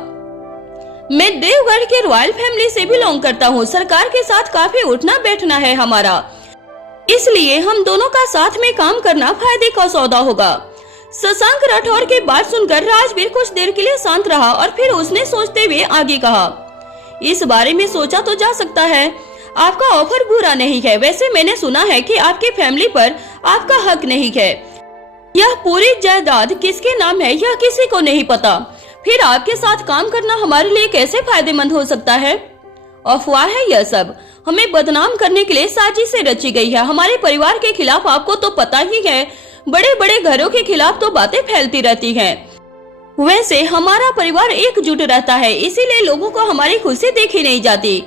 मैं देवगढ़ के रॉयल फैमिली से बिलोंग करता हूँ। सरकार के साथ काफी उठना बैठना है हमारा, इसलिए हम दोनों का साथ में काम करना फायदे का सौदा होगा। शशांक राठौर की बात सुनकर राजवीर कुछ देर के लिए शांत रहा और फिर उसने सोचते हुए आगे कहा, इस बारे में सोचा तो जा सकता है। आपका ऑफर बुरा नहीं है। वैसे मैंने सुना है कि आपकी फैमिली पर आपका हक नहीं है। यह पूरी जायदाद किसके नाम है यह किसी को नहीं पता। फिर आपके साथ काम करना हमारे लिए कैसे फायदेमंद हो सकता है। अफवाह है यह सब, हमें बदनाम करने के लिए साजिशें रची गई है। हमारे परिवार के खिलाफ आपको तो पता ही है, बड़े बड़े घरों के खिलाफ तो बातें फैलती रहती हैं। वैसे हमारा परिवार एकजुट रहता है, इसीलिए लोगों को हमारी खुशी देखी नहीं जाती।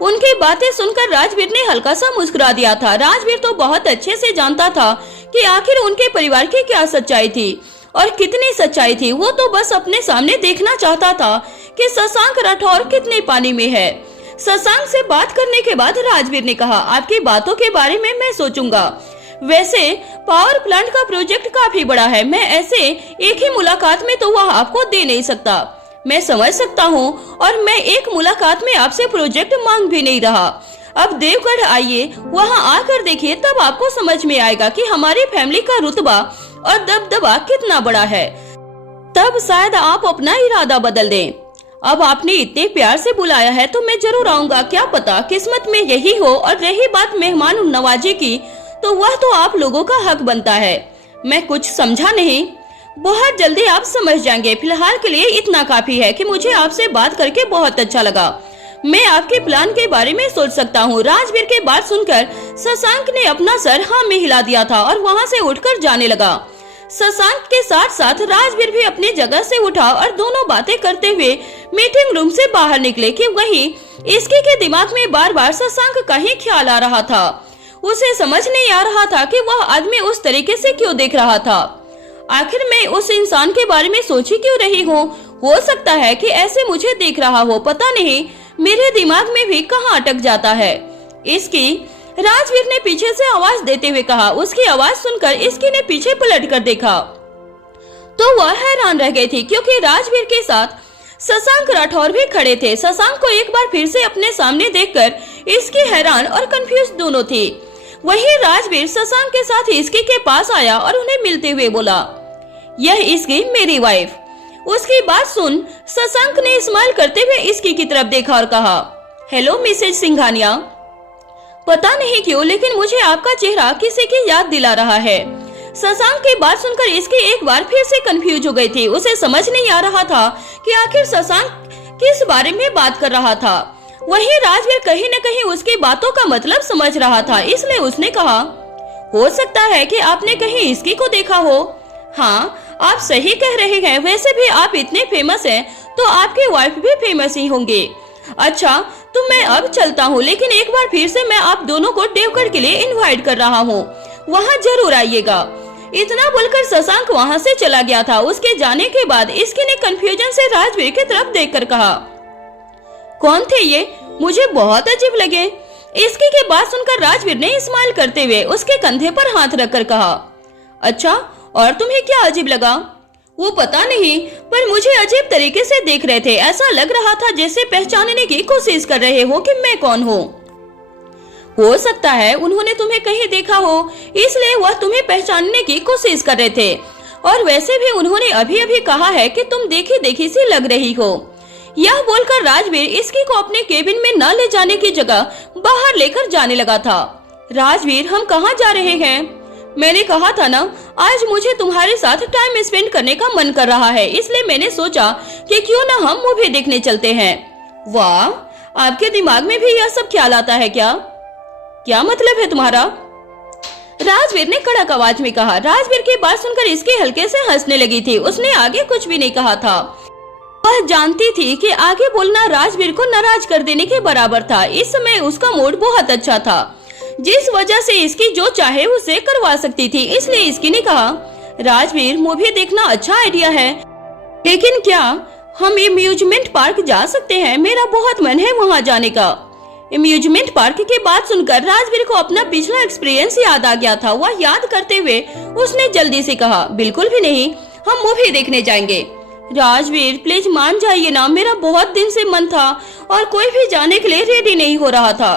उनकी बातें सुनकर राजवीर ने हल्का सा मुस्कुरा दिया था। राजवीर तो बहुत अच्छे से जानता था कि आखिर उनके परिवार की क्या सच्चाई थी और कितनी सच्चाई थी। वो तो बस अपने सामने देखना चाहता था कि शशांक राठौर कितने पानी में है। शशांक से बात करने के बाद राजवीर ने कहा, आपकी बातों के बारे में मैं सोचूंगा। वैसे पावर प्लांट का प्रोजेक्ट काफी बड़ा है, मैं ऐसे एक ही मुलाकात में तो वह आपको दे नहीं सकता। मैं समझ सकता हूँ और मैं एक मुलाकात में आपसे प्रोजेक्ट मांग भी नहीं रहा। अब देवगढ़ आइए, वहाँ आकर देखिए, तब आपको समझ में आएगा कि हमारी फैमिली का रुतबा और दबदबा कितना बड़ा है। तब शायद आप अपना इरादा बदल दें। अब आपने इतने प्यार से बुलाया है तो मैं जरूर आऊंगा। क्या पता किस्मत में यही हो। और रही बात मेहमान नवाजी की, तो वह तो आप लोगों का हक बनता है। मैं कुछ समझा नहीं, बहुत जल्दी आप समझ जाएंगे। फिलहाल के लिए इतना काफी है कि मुझे आपसे बात करके बहुत अच्छा लगा। मैं आपके प्लान के बारे में सोच सकता हूँ। राजवीर के बात सुनकर शशांक ने अपना सर हाँ में हिला दिया था और वहाँ से उठकर जाने लगा। शशांक के साथ साथ राजवीर भी अपनी जगह से उठा और दोनों बातें करते हुए मीटिंग रूम से बाहर निकले कि वहीं इसके के दिमाग में बार बार शशांक का ही ख्याल आ रहा था। उसे समझ नहीं आ रहा था कि वह आदमी उस तरीके से क्यों देख रहा था। आखिर मैं उस इंसान के बारे में सोच ही क्यों रही हूँ? हो सकता है कि ऐसे मुझे देख रहा हो, पता नहीं मेरे दिमाग में भी कहाँ अटक जाता है। इसकी राजवीर ने पीछे से आवाज देते हुए कहा। उसकी आवाज सुनकर इसकी ने पीछे पलट कर देखा तो वह हैरान रह गई थी, क्योंकि राजवीर के साथ शशांक राठौर भी खड़े थे। शशांक को एक बार फिर से अपने सामने देखकर इसकी हैरान और कंफ्यूज दोनों थी। वहीं राजवीर शशांक के साथ इसकी के पास आया और उन्हें मिलते हुए बोला, यह इसकी मेरी वाइफ। उसकी बात सुन शशांक ने स्माइल करते हुए इसकी की तरफ देखा और कहा, हेलो मिसेज सिंघानिया। पता नहीं क्यों लेकिन मुझे आपका चेहरा किसी की याद दिला रहा है। शशांक की बात सुनकर इसकी एक बार फिर से कंफ्यूज हो गई थी। उसे समझ नहीं आ रहा था कि आखिर शशांक किस बारे में बात कर रहा था। वहीं राजवीर कहीं न कहीं उसकी बातों का मतलब समझ रहा था, इसलिए उसने कहा, हो सकता है कि आपने कहीं इसकी को देखा हो। हाँ, आप सही कह रहे हैं, वैसे भी आप इतने फेमस हैं तो आपकी वाइफ भी फेमस ही होंगे। अच्छा, तो मैं अब चलता हूँ, लेकिन एक बार फिर से मैं आप दोनों को देवगढ़ के लिए इनवाइट कर रहा हूँ, वहाँ जरूर आइएगा। इतना बोलकर शशांक वहाँ से चला गया था। उसके जाने के बाद इसकी ने कंफ्यूजन से राजवीर की तरफ देखकर कहा, कौन थे ये? मुझे बहुत अजीब लगे। इसकी के बात सुनकर राजवीर ने स्माइल करते हुए उसके कंधे पर हाथ रखकर कहा, अच्छा, और तुम्हें क्या अजीब लगा? वो पता नहीं, पर मुझे अजीब तरीके से देख रहे थे। ऐसा लग रहा था जैसे पहचानने की कोशिश कर रहे हो कि मैं कौन हूँ। हो सकता है उन्होंने तुम्हें कहीं देखा हो, इसलिए वह तुम्हें पहचानने की कोशिश कर रहे थे। और वैसे भी उन्होंने अभी अभी कहा है कि तुम देखी देखी सी लग रही हो। यह बोलकर राजवीर इसकी को अपने केबिन में न ले जाने की जगह बाहर लेकर जाने लगा था। राजवीर, हम कहाँ जा रहे हैं? मैंने कहा था ना, आज मुझे तुम्हारे साथ टाइम स्पेंड करने का मन कर रहा है, इसलिए मैंने सोचा कि क्यों न हम मूवी देखने चलते हैं। वाह, आपके दिमाग में भी यह सब ख्याल आता है क्या? क्या मतलब है तुम्हारा? राजवीर ने कड़क आवाज में कहा। राजवीर की बात सुनकर इसकी हल्के से हंसने लगी थी। उसने आगे कुछ भी नहीं कहा था। वह जानती थी कि आगे बोलना राजवीर को नाराज कर देने के बराबर था। इस समय उसका मूड बहुत अच्छा था, जिस वजह से इसकी जो चाहे उसे करवा सकती थी। इसलिए इसकी ने कहा, राजवीर, मूवी देखना अच्छा आइडिया है, लेकिन क्या हम अम्यूजमेंट पार्क जा सकते हैं? मेरा बहुत मन है वहाँ जाने का। अम्यूजमेंट पार्क की बात सुनकर राजवीर को अपना पिछला एक्सपीरियंस याद आ गया था। वह याद करते हुए उसने जल्दी से कहा, बिल्कुल भी नहीं, हम मूवी देखने जाएंगे। राजवीर, प्लीज मान जाइए ना, मेरा बहुत दिन से मन था और कोई भी जाने के लिए रेडी नहीं हो रहा था।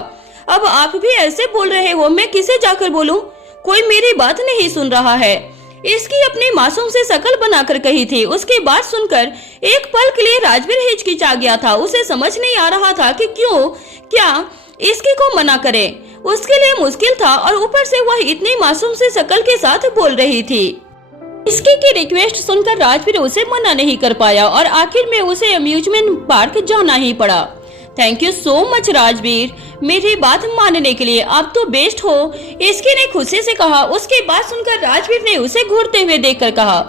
अब आप भी ऐसे बोल रहे हो, मैं किसे जाकर बोलूं? कोई मेरी बात नहीं सुन रहा है। इसकी अपनी मासूम से शकल बनाकर कही थी। उसकी बात सुनकर एक पल के लिए राजवीर हिचकिचा गया था। उसे समझ नहीं आ रहा था कि क्या इसकी को मना करे। उसके लिए मुश्किल था और ऊपर से वह इतनी मासूम से शकल के साथ बोल रही थी। इसकी की रिक्वेस्ट सुनकर राजवीर उसे मना नहीं कर पाया और आखिर में उसे अम्यूजमेंट पार्क जाना ही पड़ा। Thank you so much Rajveer, मेरी बात मानने के लिए। आप तो बेस्ट हो, इसकी ने खुशी से कहा। उसकी बात सुनकर राजवीर ने उसे घूरते हुए देखकर कहा,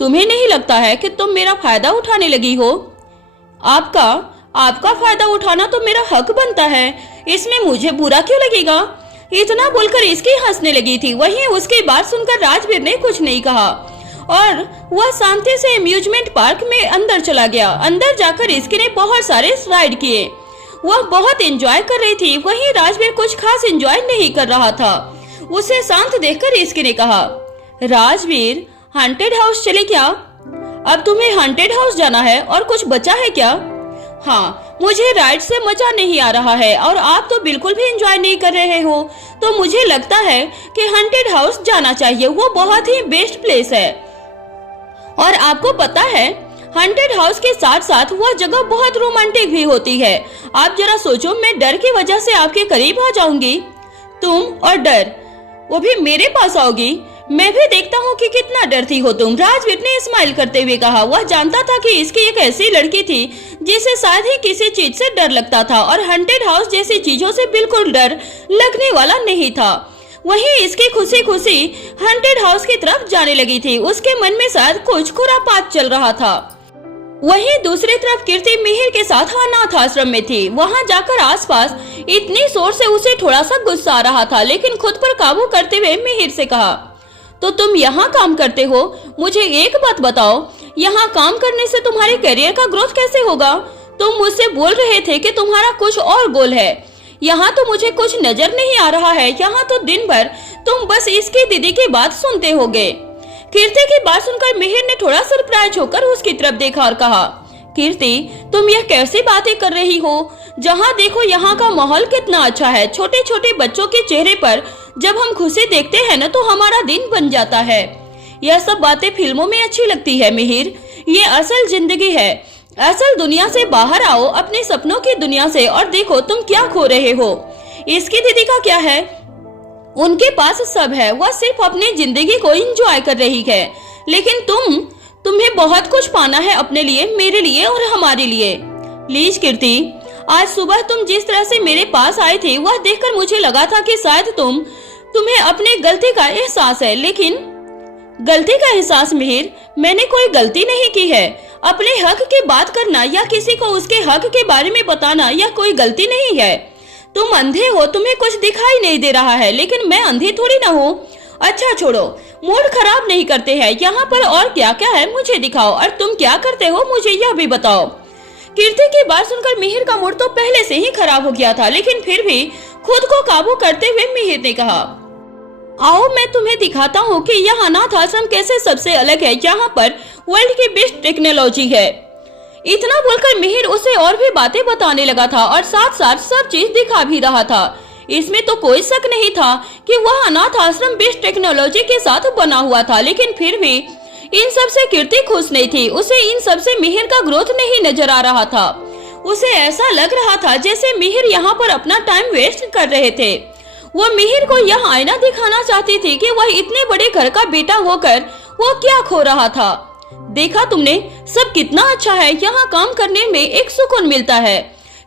तुम्हें नहीं लगता है कि तुम मेरा फायदा उठाने लगी हो? आपका फायदा उठाना तो मेरा हक बनता है, इसमें मुझे बुरा क्यों लगेगा? इतना बोलकर इसकी हंसने लगी थी। वहीं उसकी बात सुनकर राजवीर ने कुछ नहीं कहा और वह शांति से अम्यूजमेंट पार्क में अंदर चला गया। अंदर जाकर इसकी ने बहुत सारे राइड किए। वह बहुत एंजॉय कर रही थी। वहीं राजवीर कुछ खास एंजॉय नहीं कर रहा था। उसे शांत देखकर इसकी ने कहा, राजवीर, हॉन्टेड हाउस चले क्या? अब तुम्हें हॉन्टेड हाउस जाना है और कुछ बचा है क्या? हाँ, मुझे राइड से मजा नहीं आ रहा है और आप तो बिल्कुल भी एंजॉय नहीं कर रहे हो, तो मुझे लगता है कि हॉन्टेड हाउस जाना चाहिए। वो बहुत ही बेस्ट प्लेस है और आपको पता है, हॉन्टेड हाउस के साथ साथ वह जगह बहुत रोमांटिक भी होती है। आप जरा सोचो, मैं डर की वजह से आपके करीब आ जाऊंगी, तुम और डर, वो भी मेरे पास आओगी। मैं भी देखता हूँ कि कितना डरती हो तुम। राजवीर ने स्माइल करते हुए कहा। वह जानता था कि इसकी एक ऐसी लड़की थी जिसे शायद ही किसी चीज से डर लगता था और हॉन्टेड हाउस जैसी चीजों से बिल्कुल डर लगने वाला नहीं था। वहीं इसकी खुशी खुशी हॉन्टेड हाउस की तरफ जाने लगी थी। उसके मन में शायद कुछ खुरापात चल रहा था। वहीं दूसरी तरफ कीर्ति मिहिर के साथ अनाथ आश्रम में थी। वहां जाकर आसपास इतनी शोर से उसे थोड़ा सा गुस्सा आ रहा था, लेकिन खुद पर काबू करते हुए मिहिर से कहा, तो तुम यहाँ काम करते हो। मुझे एक बात बताओ, यहाँ काम करने से तुम्हारे करियर का ग्रोथ कैसे होगा? तुम मुझसे बोल रहे थे कि तुम्हारा कुछ और गोल है। यहाँ तो मुझे कुछ नजर नहीं आ रहा है। यहाँ तो दिन भर तुम बस इसकी दीदी की बात सुनते होगे। कीर्ति की बात सुनकर मिहिर ने थोड़ा सरप्राइज होकर उसकी तरफ देखा और कहा, कीर्ति तुम यह कैसी बातें कर रही हो? जहाँ देखो यहाँ का माहौल कितना अच्छा है। छोटे छोटे बच्चों के चेहरे पर जब हम खुशी देखते हैं ना तो हमारा दिन बन जाता है। यह सब बातें फिल्मों में अच्छी लगती है मिहिर, ये असल जिंदगी है। असल दुनिया से बाहर आओ, अपने सपनों की दुनिया से, और देखो तुम क्या खो रहे हो। इसकी दीदी का क्या है? उनके पास सब है, वह सिर्फ अपनी जिंदगी को एंजॉय कर रही है। लेकिन तुम्हें बहुत कुछ पाना है अपने लिए, मेरे लिए और हमारे लिए। प्लीज कीर्ति, आज सुबह तुम जिस तरह से मेरे पास आए थे वह देखकर मुझे लगा था कि शायद तुम्हें अपने गलती का एहसास है। लेकिन गलती का एहसास मिहिर, मैंने कोई गलती नहीं की है। अपने हक की बात करना या किसी को उसके हक के बारे में बताना यह कोई गलती नहीं है। तुम अंधे हो, तुम्हें कुछ दिखाई नहीं दे रहा है, लेकिन मैं अंधी थोड़ी ना हूँ। अच्छा छोड़ो, मूड खराब नहीं करते हैं। यहाँ पर और क्या क्या है मुझे दिखाओ, और तुम क्या करते हो मुझे यह भी बताओ। कीर्ति की बात सुनकर मिहिर का मूड तो पहले से ही खराब हो गया था, लेकिन फिर भी खुद को काबू करते हुए मिहिर ने कहा, आओ मैं तुम्हें दिखाता हूँ कि यह अनाथ आश्रम कैसे सबसे अलग है। यहाँ पर वर्ल्ड की बेस्ट टेक्नोलॉजी है। इतना बोलकर मिहिर उसे और भी बातें बताने लगा था और साथ साथ सब चीज दिखा भी रहा था। इसमें तो कोई शक नहीं था कि वह अनाथ आश्रम बेस्ट टेक्नोलॉजी के साथ बना हुआ था, लेकिन फिर भी इन सब से कीर्ति खुश नहीं थी। उसे इन सब से मिहिर का ग्रोथ नहीं नजर आ रहा था। उसे ऐसा लग रहा था जैसे मिहिर यहाँ पर अपना टाइम वेस्ट कर रहे थे। वो मिहिर को यह आईना दिखाना चाहती थी कि वह इतने बड़े घर का बेटा होकर वो क्या खो रहा था। देखा तुमने, सब कितना अच्छा है। यहाँ काम करने में एक सुकून मिलता है,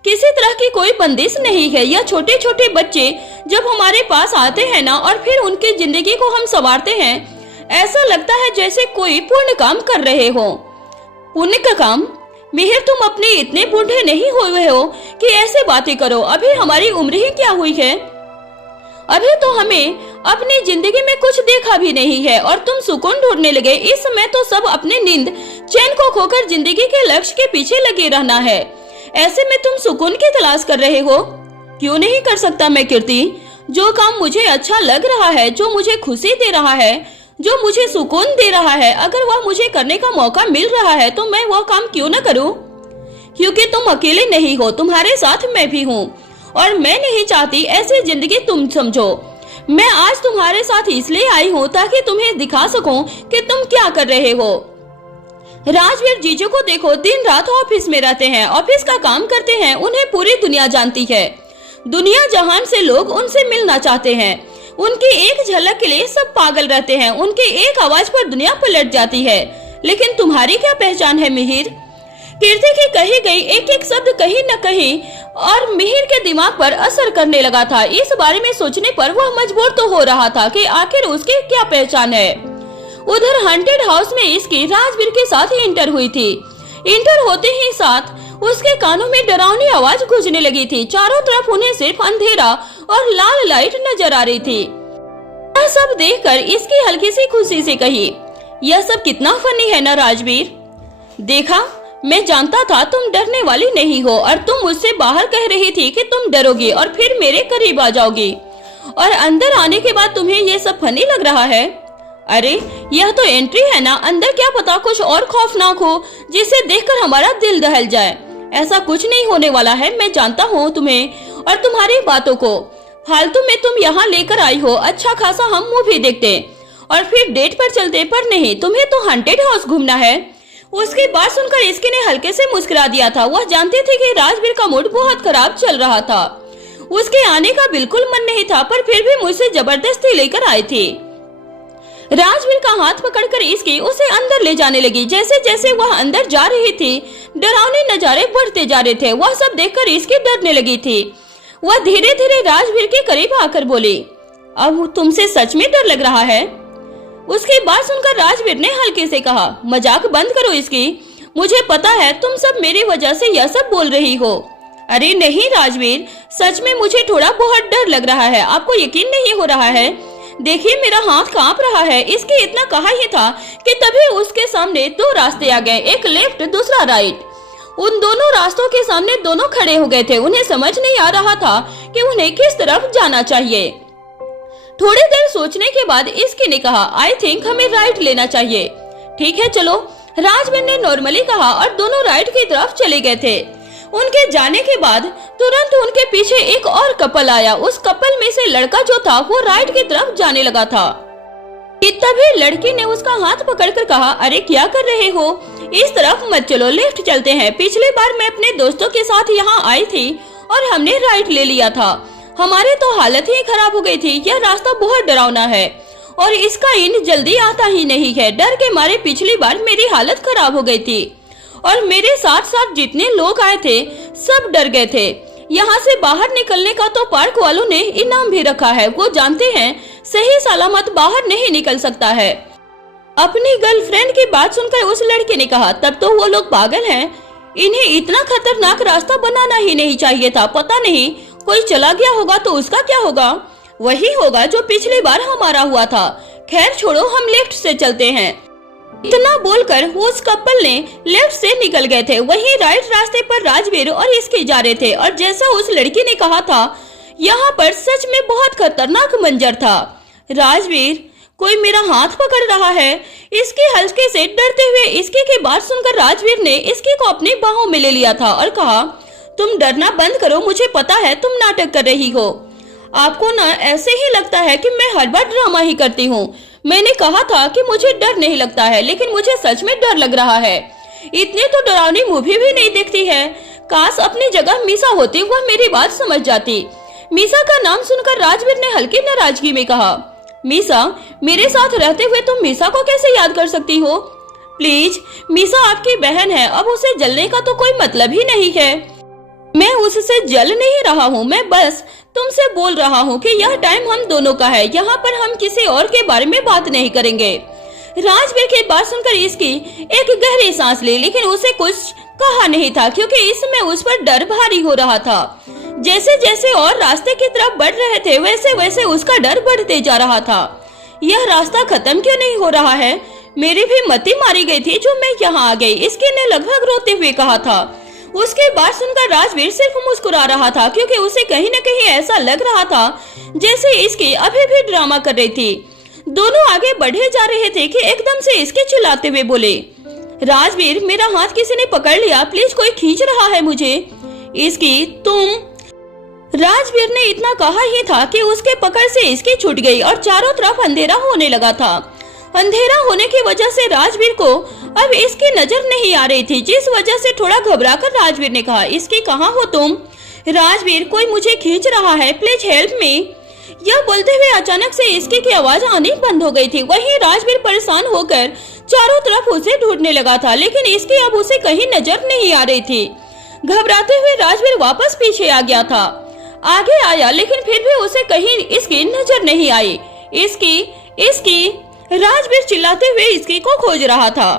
किसी तरह की कोई बंदिश नहीं है। यह छोटे छोटे बच्चे जब हमारे पास आते हैं ना और फिर उनकी जिंदगी को हम संवारते हैं, ऐसा लगता है जैसे कोई पुण्य काम कर रहे हो। पुण्य का काम? मिहिर तुम अपने इतने बूढ़े नहीं हुए हो कि ऐसे बातें करो। अभी हमारी उम्र ही क्या हुई है? अभी तो हमें अपनी जिंदगी में कुछ देखा भी नहीं है और तुम सुकून ढूंढने लगे। इस समय तो सब अपने नींद चैन को खोकर जिंदगी के लक्ष्य के पीछे लगे रहना है। ऐसे में तुम सुकून की तलाश कर रहे हो। क्यों नहीं कर सकता मैं कीर्ति? जो काम मुझे अच्छा लग रहा है, जो मुझे खुशी दे रहा है, जो मुझे सुकून दे रहा है, अगर वह मुझे करने का मौका मिल रहा है तो मैं वह काम क्यों न करूं? क्योंकि तुम अकेले नहीं हो, तुम्हारे साथ मैं भी हूँ और मैं नहीं चाहती ऐसी जिंदगी तुम समझो। मैं आज तुम्हारे साथ इसलिए आई हूँ ताकि तुम्हें दिखा सकूं कि तुम क्या कर रहे हो। राजवीर जीजू को देखो, दिन रात ऑफिस में रहते हैं, ऑफिस का काम करते हैं। उन्हें पूरी दुनिया जानती है। दुनिया जहान से लोग उनसे मिलना चाहते हैं। उनकी एक झलक के लिए सब पागल रहते हैं। उनकी एक आवाज पर दुनिया पलट जाती है। लेकिन तुम्हारी क्या पहचान है मिहिर? कीर्ति की कही गई एक एक शब्द कहीं न कहीं और मिहिर के दिमाग पर असर करने लगा था। इस बारे में सोचने पर वह मजबूर तो हो रहा था कि आखिर उसकी क्या पहचान है। उधर हॉन्टेड हाउस में इसकी राजवीर के साथ इंटर हुई थी। इंटर होते ही साथ उसके कानों में डरावनी आवाज गूंजने लगी थी। चारों तरफ उन्हें सिर्फ अंधेरा और लाल लाइट नजर आ रही थी। यह सब देखकर इसकी हल्की सी खुशी से कही, यह सब कितना फनी है ना राजवीर। देखा, मैं जानता था तुम डरने वाली नहीं हो और तुम मुझसे बाहर कह रही थी कि तुम डरोगी और फिर मेरे करीब आ जाओगी, और अंदर आने के बाद तुम्हें ये सब फनी लग रहा है। अरे यह तो एंट्री है ना, अंदर क्या पता कुछ और खौफनाक हो जिसे देखकर हमारा दिल दहल जाए। ऐसा कुछ नहीं होने वाला है। मैं जानता हूँ तुम्हें और तुम्हारी बातों को। फालतू में तुम यहाँ लेकर आई हो। अच्छा खासा हम मूवी देखते और फिर डेट पर चलते, पर नहीं, तुम्हें तो हॉन्टेड हाउस घूमना है। उसकी बात सुनकर इसकी ने हल्के से मुस्कुरा दिया था। वह जानती थी कि राजवीर का मूड बहुत खराब चल रहा था। उसके आने का बिल्कुल मन नहीं था, पर फिर भी मुझसे जबरदस्ती लेकर आए थे। राजवीर का हाथ पकड़कर इसकी उसे अंदर ले जाने लगी। जैसे जैसे वह अंदर जा रही थी, डरावने नजारे बढ़ते जा रहे थे। वह सब देखकर इसकी डरने लगी थी। वह धीरे धीरे राजवीर के करीब आकर बोली, अब तुमसे सच में डर लग रहा है? उसकी बात सुनकर राजवीर ने हल्के से कहा, मजाक बंद करो इसकी। मुझे पता है तुम सब मेरी वजह से यह सब बोल रही हो। अरे नहीं राजवीर, सच में मुझे थोड़ा बहुत डर लग रहा है। आपको यकीन नहीं हो रहा है? देखिए मेरा हाथ कांप रहा है। इसके इतना कहा ही था कि तभी उसके सामने दो रास्ते आ गए, एक लेफ्ट दूसरा राइट। उन दोनों रास्तों के सामने दोनों खड़े हो गए थे। उन्हें समझ नहीं आ रहा था कि उन्हें किस तरफ जाना चाहिए। थोड़ी देर सोचने के बाद इसकी ने कहा, आई थिंक हमें राइट लेना चाहिए। ठीक है चलो, राजवीर ने नॉर्मली कहा और दोनों राइट की तरफ चले गए थे। उनके जाने के बाद तुरंत उनके पीछे एक और कपल आया। उस कपल में से लड़का जो था वो राइट की तरफ जाने लगा था कि तभी लड़की ने उसका हाथ पकड़कर कहा, अरे क्या कर रहे हो, इस तरफ मत चलो, लेफ्ट चलते हैं। पिछली बार मैं अपने दोस्तों के साथ यहाँ आई थी और हमने राइट ले लिया था। हमारे तो हालत ही खराब हो गई थी। यह रास्ता बहुत डरावना है और इसका एंड जल्दी आता ही नहीं है। डर के मारे पिछली बार मेरी हालत खराब हो गई थी और मेरे साथ साथ जितने लोग आए थे सब डर गए थे। यहाँ से बाहर निकलने का तो पार्क वालों ने इनाम भी रखा है। वो जानते हैं सही सलामत बाहर नहीं निकल सकता है। अपनी गर्लफ्रेंड की बात सुनकर उस लड़के ने कहा, तब तो वो लोग पागल हैं। इन्हें इतना खतरनाक रास्ता बनाना ही नहीं चाहिए था। पता नहीं कोई चला गया होगा तो उसका क्या होगा? वही होगा जो पिछली बार हमारा हुआ था। खैर छोड़ो, हम लेफ्ट से चलते हैं। इतना बोलकर उस कपल ने लेफ्ट से निकल गए थे। वहीं राइट रास्ते पर राजवीर और इसके जा रहे थे और जैसा उस लड़की ने कहा था, यहाँ पर सच में बहुत खतरनाक मंजर था। राजवीर, कोई मेरा हाथ पकड़ रहा है। इसके हल्के से डरते हुए इसके की बात सुनकर राजवीर ने इसके को अपनी बाहों में ले लिया था और कहा, तुम डरना बंद करो, मुझे पता है तुम नाटक कर रही हो। आपको ना ऐसे ही लगता है कि मैं हर बार ड्रामा ही करती हूँ। मैंने कहा था कि मुझे डर नहीं लगता है, लेकिन मुझे सच में डर लग रहा है। इतने तो डरावनी मूवी भी नहीं देखती है। काश अपनी जगह मीसा होती, वह मेरी बात समझ जाती। मीसा का नाम सुनकर राजवीर ने हल्की नाराजगी में कहा, मीसा, मेरे साथ रहते हुए तुम मीसा को कैसे याद कर सकती हो? प्लीज, मीसा आपकी बहन है, अब उसे जलने का तो कोई मतलब ही नहीं है। मैं उससे जल नहीं रहा हूँ, मैं बस तुमसे बोल रहा हूँ कि यह टाइम हम दोनों का है। यहाँ पर हम किसी और के बारे में बात नहीं करेंगे। राजवीर की बात सुनकर इसकी एक गहरी सांस ली, लेकिन उसे कुछ कहा नहीं था क्योंकि इसमें उस पर डर भारी हो रहा था। जैसे जैसे और रास्ते की तरफ बढ़ रहे थे वैसे वैसे उसका डर बढ़ते जा रहा था। यह रास्ता खत्म क्यों नहीं हो रहा है? मेरी भी मति मारी गई थी जो मैं यहाँ आ गई, इसके ने लगभग रोते हुए कहा था। उसके बात सुनकर राजवीर सिर्फ मुस्कुरा रहा था क्योंकि उसे कहीं न कहीं ऐसा लग रहा था जैसे इसकी अभी भी ड्रामा कर रही थी। दोनों आगे बढ़े जा रहे थे कि एकदम से इसके चिल्लाते हुए बोले, राजवीर, मेरा हाथ किसी ने पकड़ लिया, प्लीज कोई खींच रहा है मुझे। इसकी, तुम। राजवीर ने इतना कहा ही था कि उसके पकड़ से इसकी छूट गई और चारों तरफ अंधेरा होने लगा था। अंधेरा होने की वजह से राजवीर को अब इसकी नजर नहीं आ रही थी, जिस वजह से थोड़ा घबराकर राजवीर ने कहा, इसकी कहाँ हो तुम? राजवीर, कोई मुझे खींच रहा है, प्लीज हेल्प मी। यह बोलते हुए अचानक से इसकी की आवाज आनी बंद हो गई थी। वहीं राजवीर परेशान होकर चारों तरफ उसे ढूंढने लगा था, लेकिन इसकी अब उसे कहीं नजर नहीं आ रही थी। घबराते हुए राजवीर वापस पीछे आ गया था। आगे आया लेकिन फिर भी उसे कहीं इसकी नजर नहीं आई। इसकी राजवीर चिल्लाते हुए इसकी को खोज रहा था।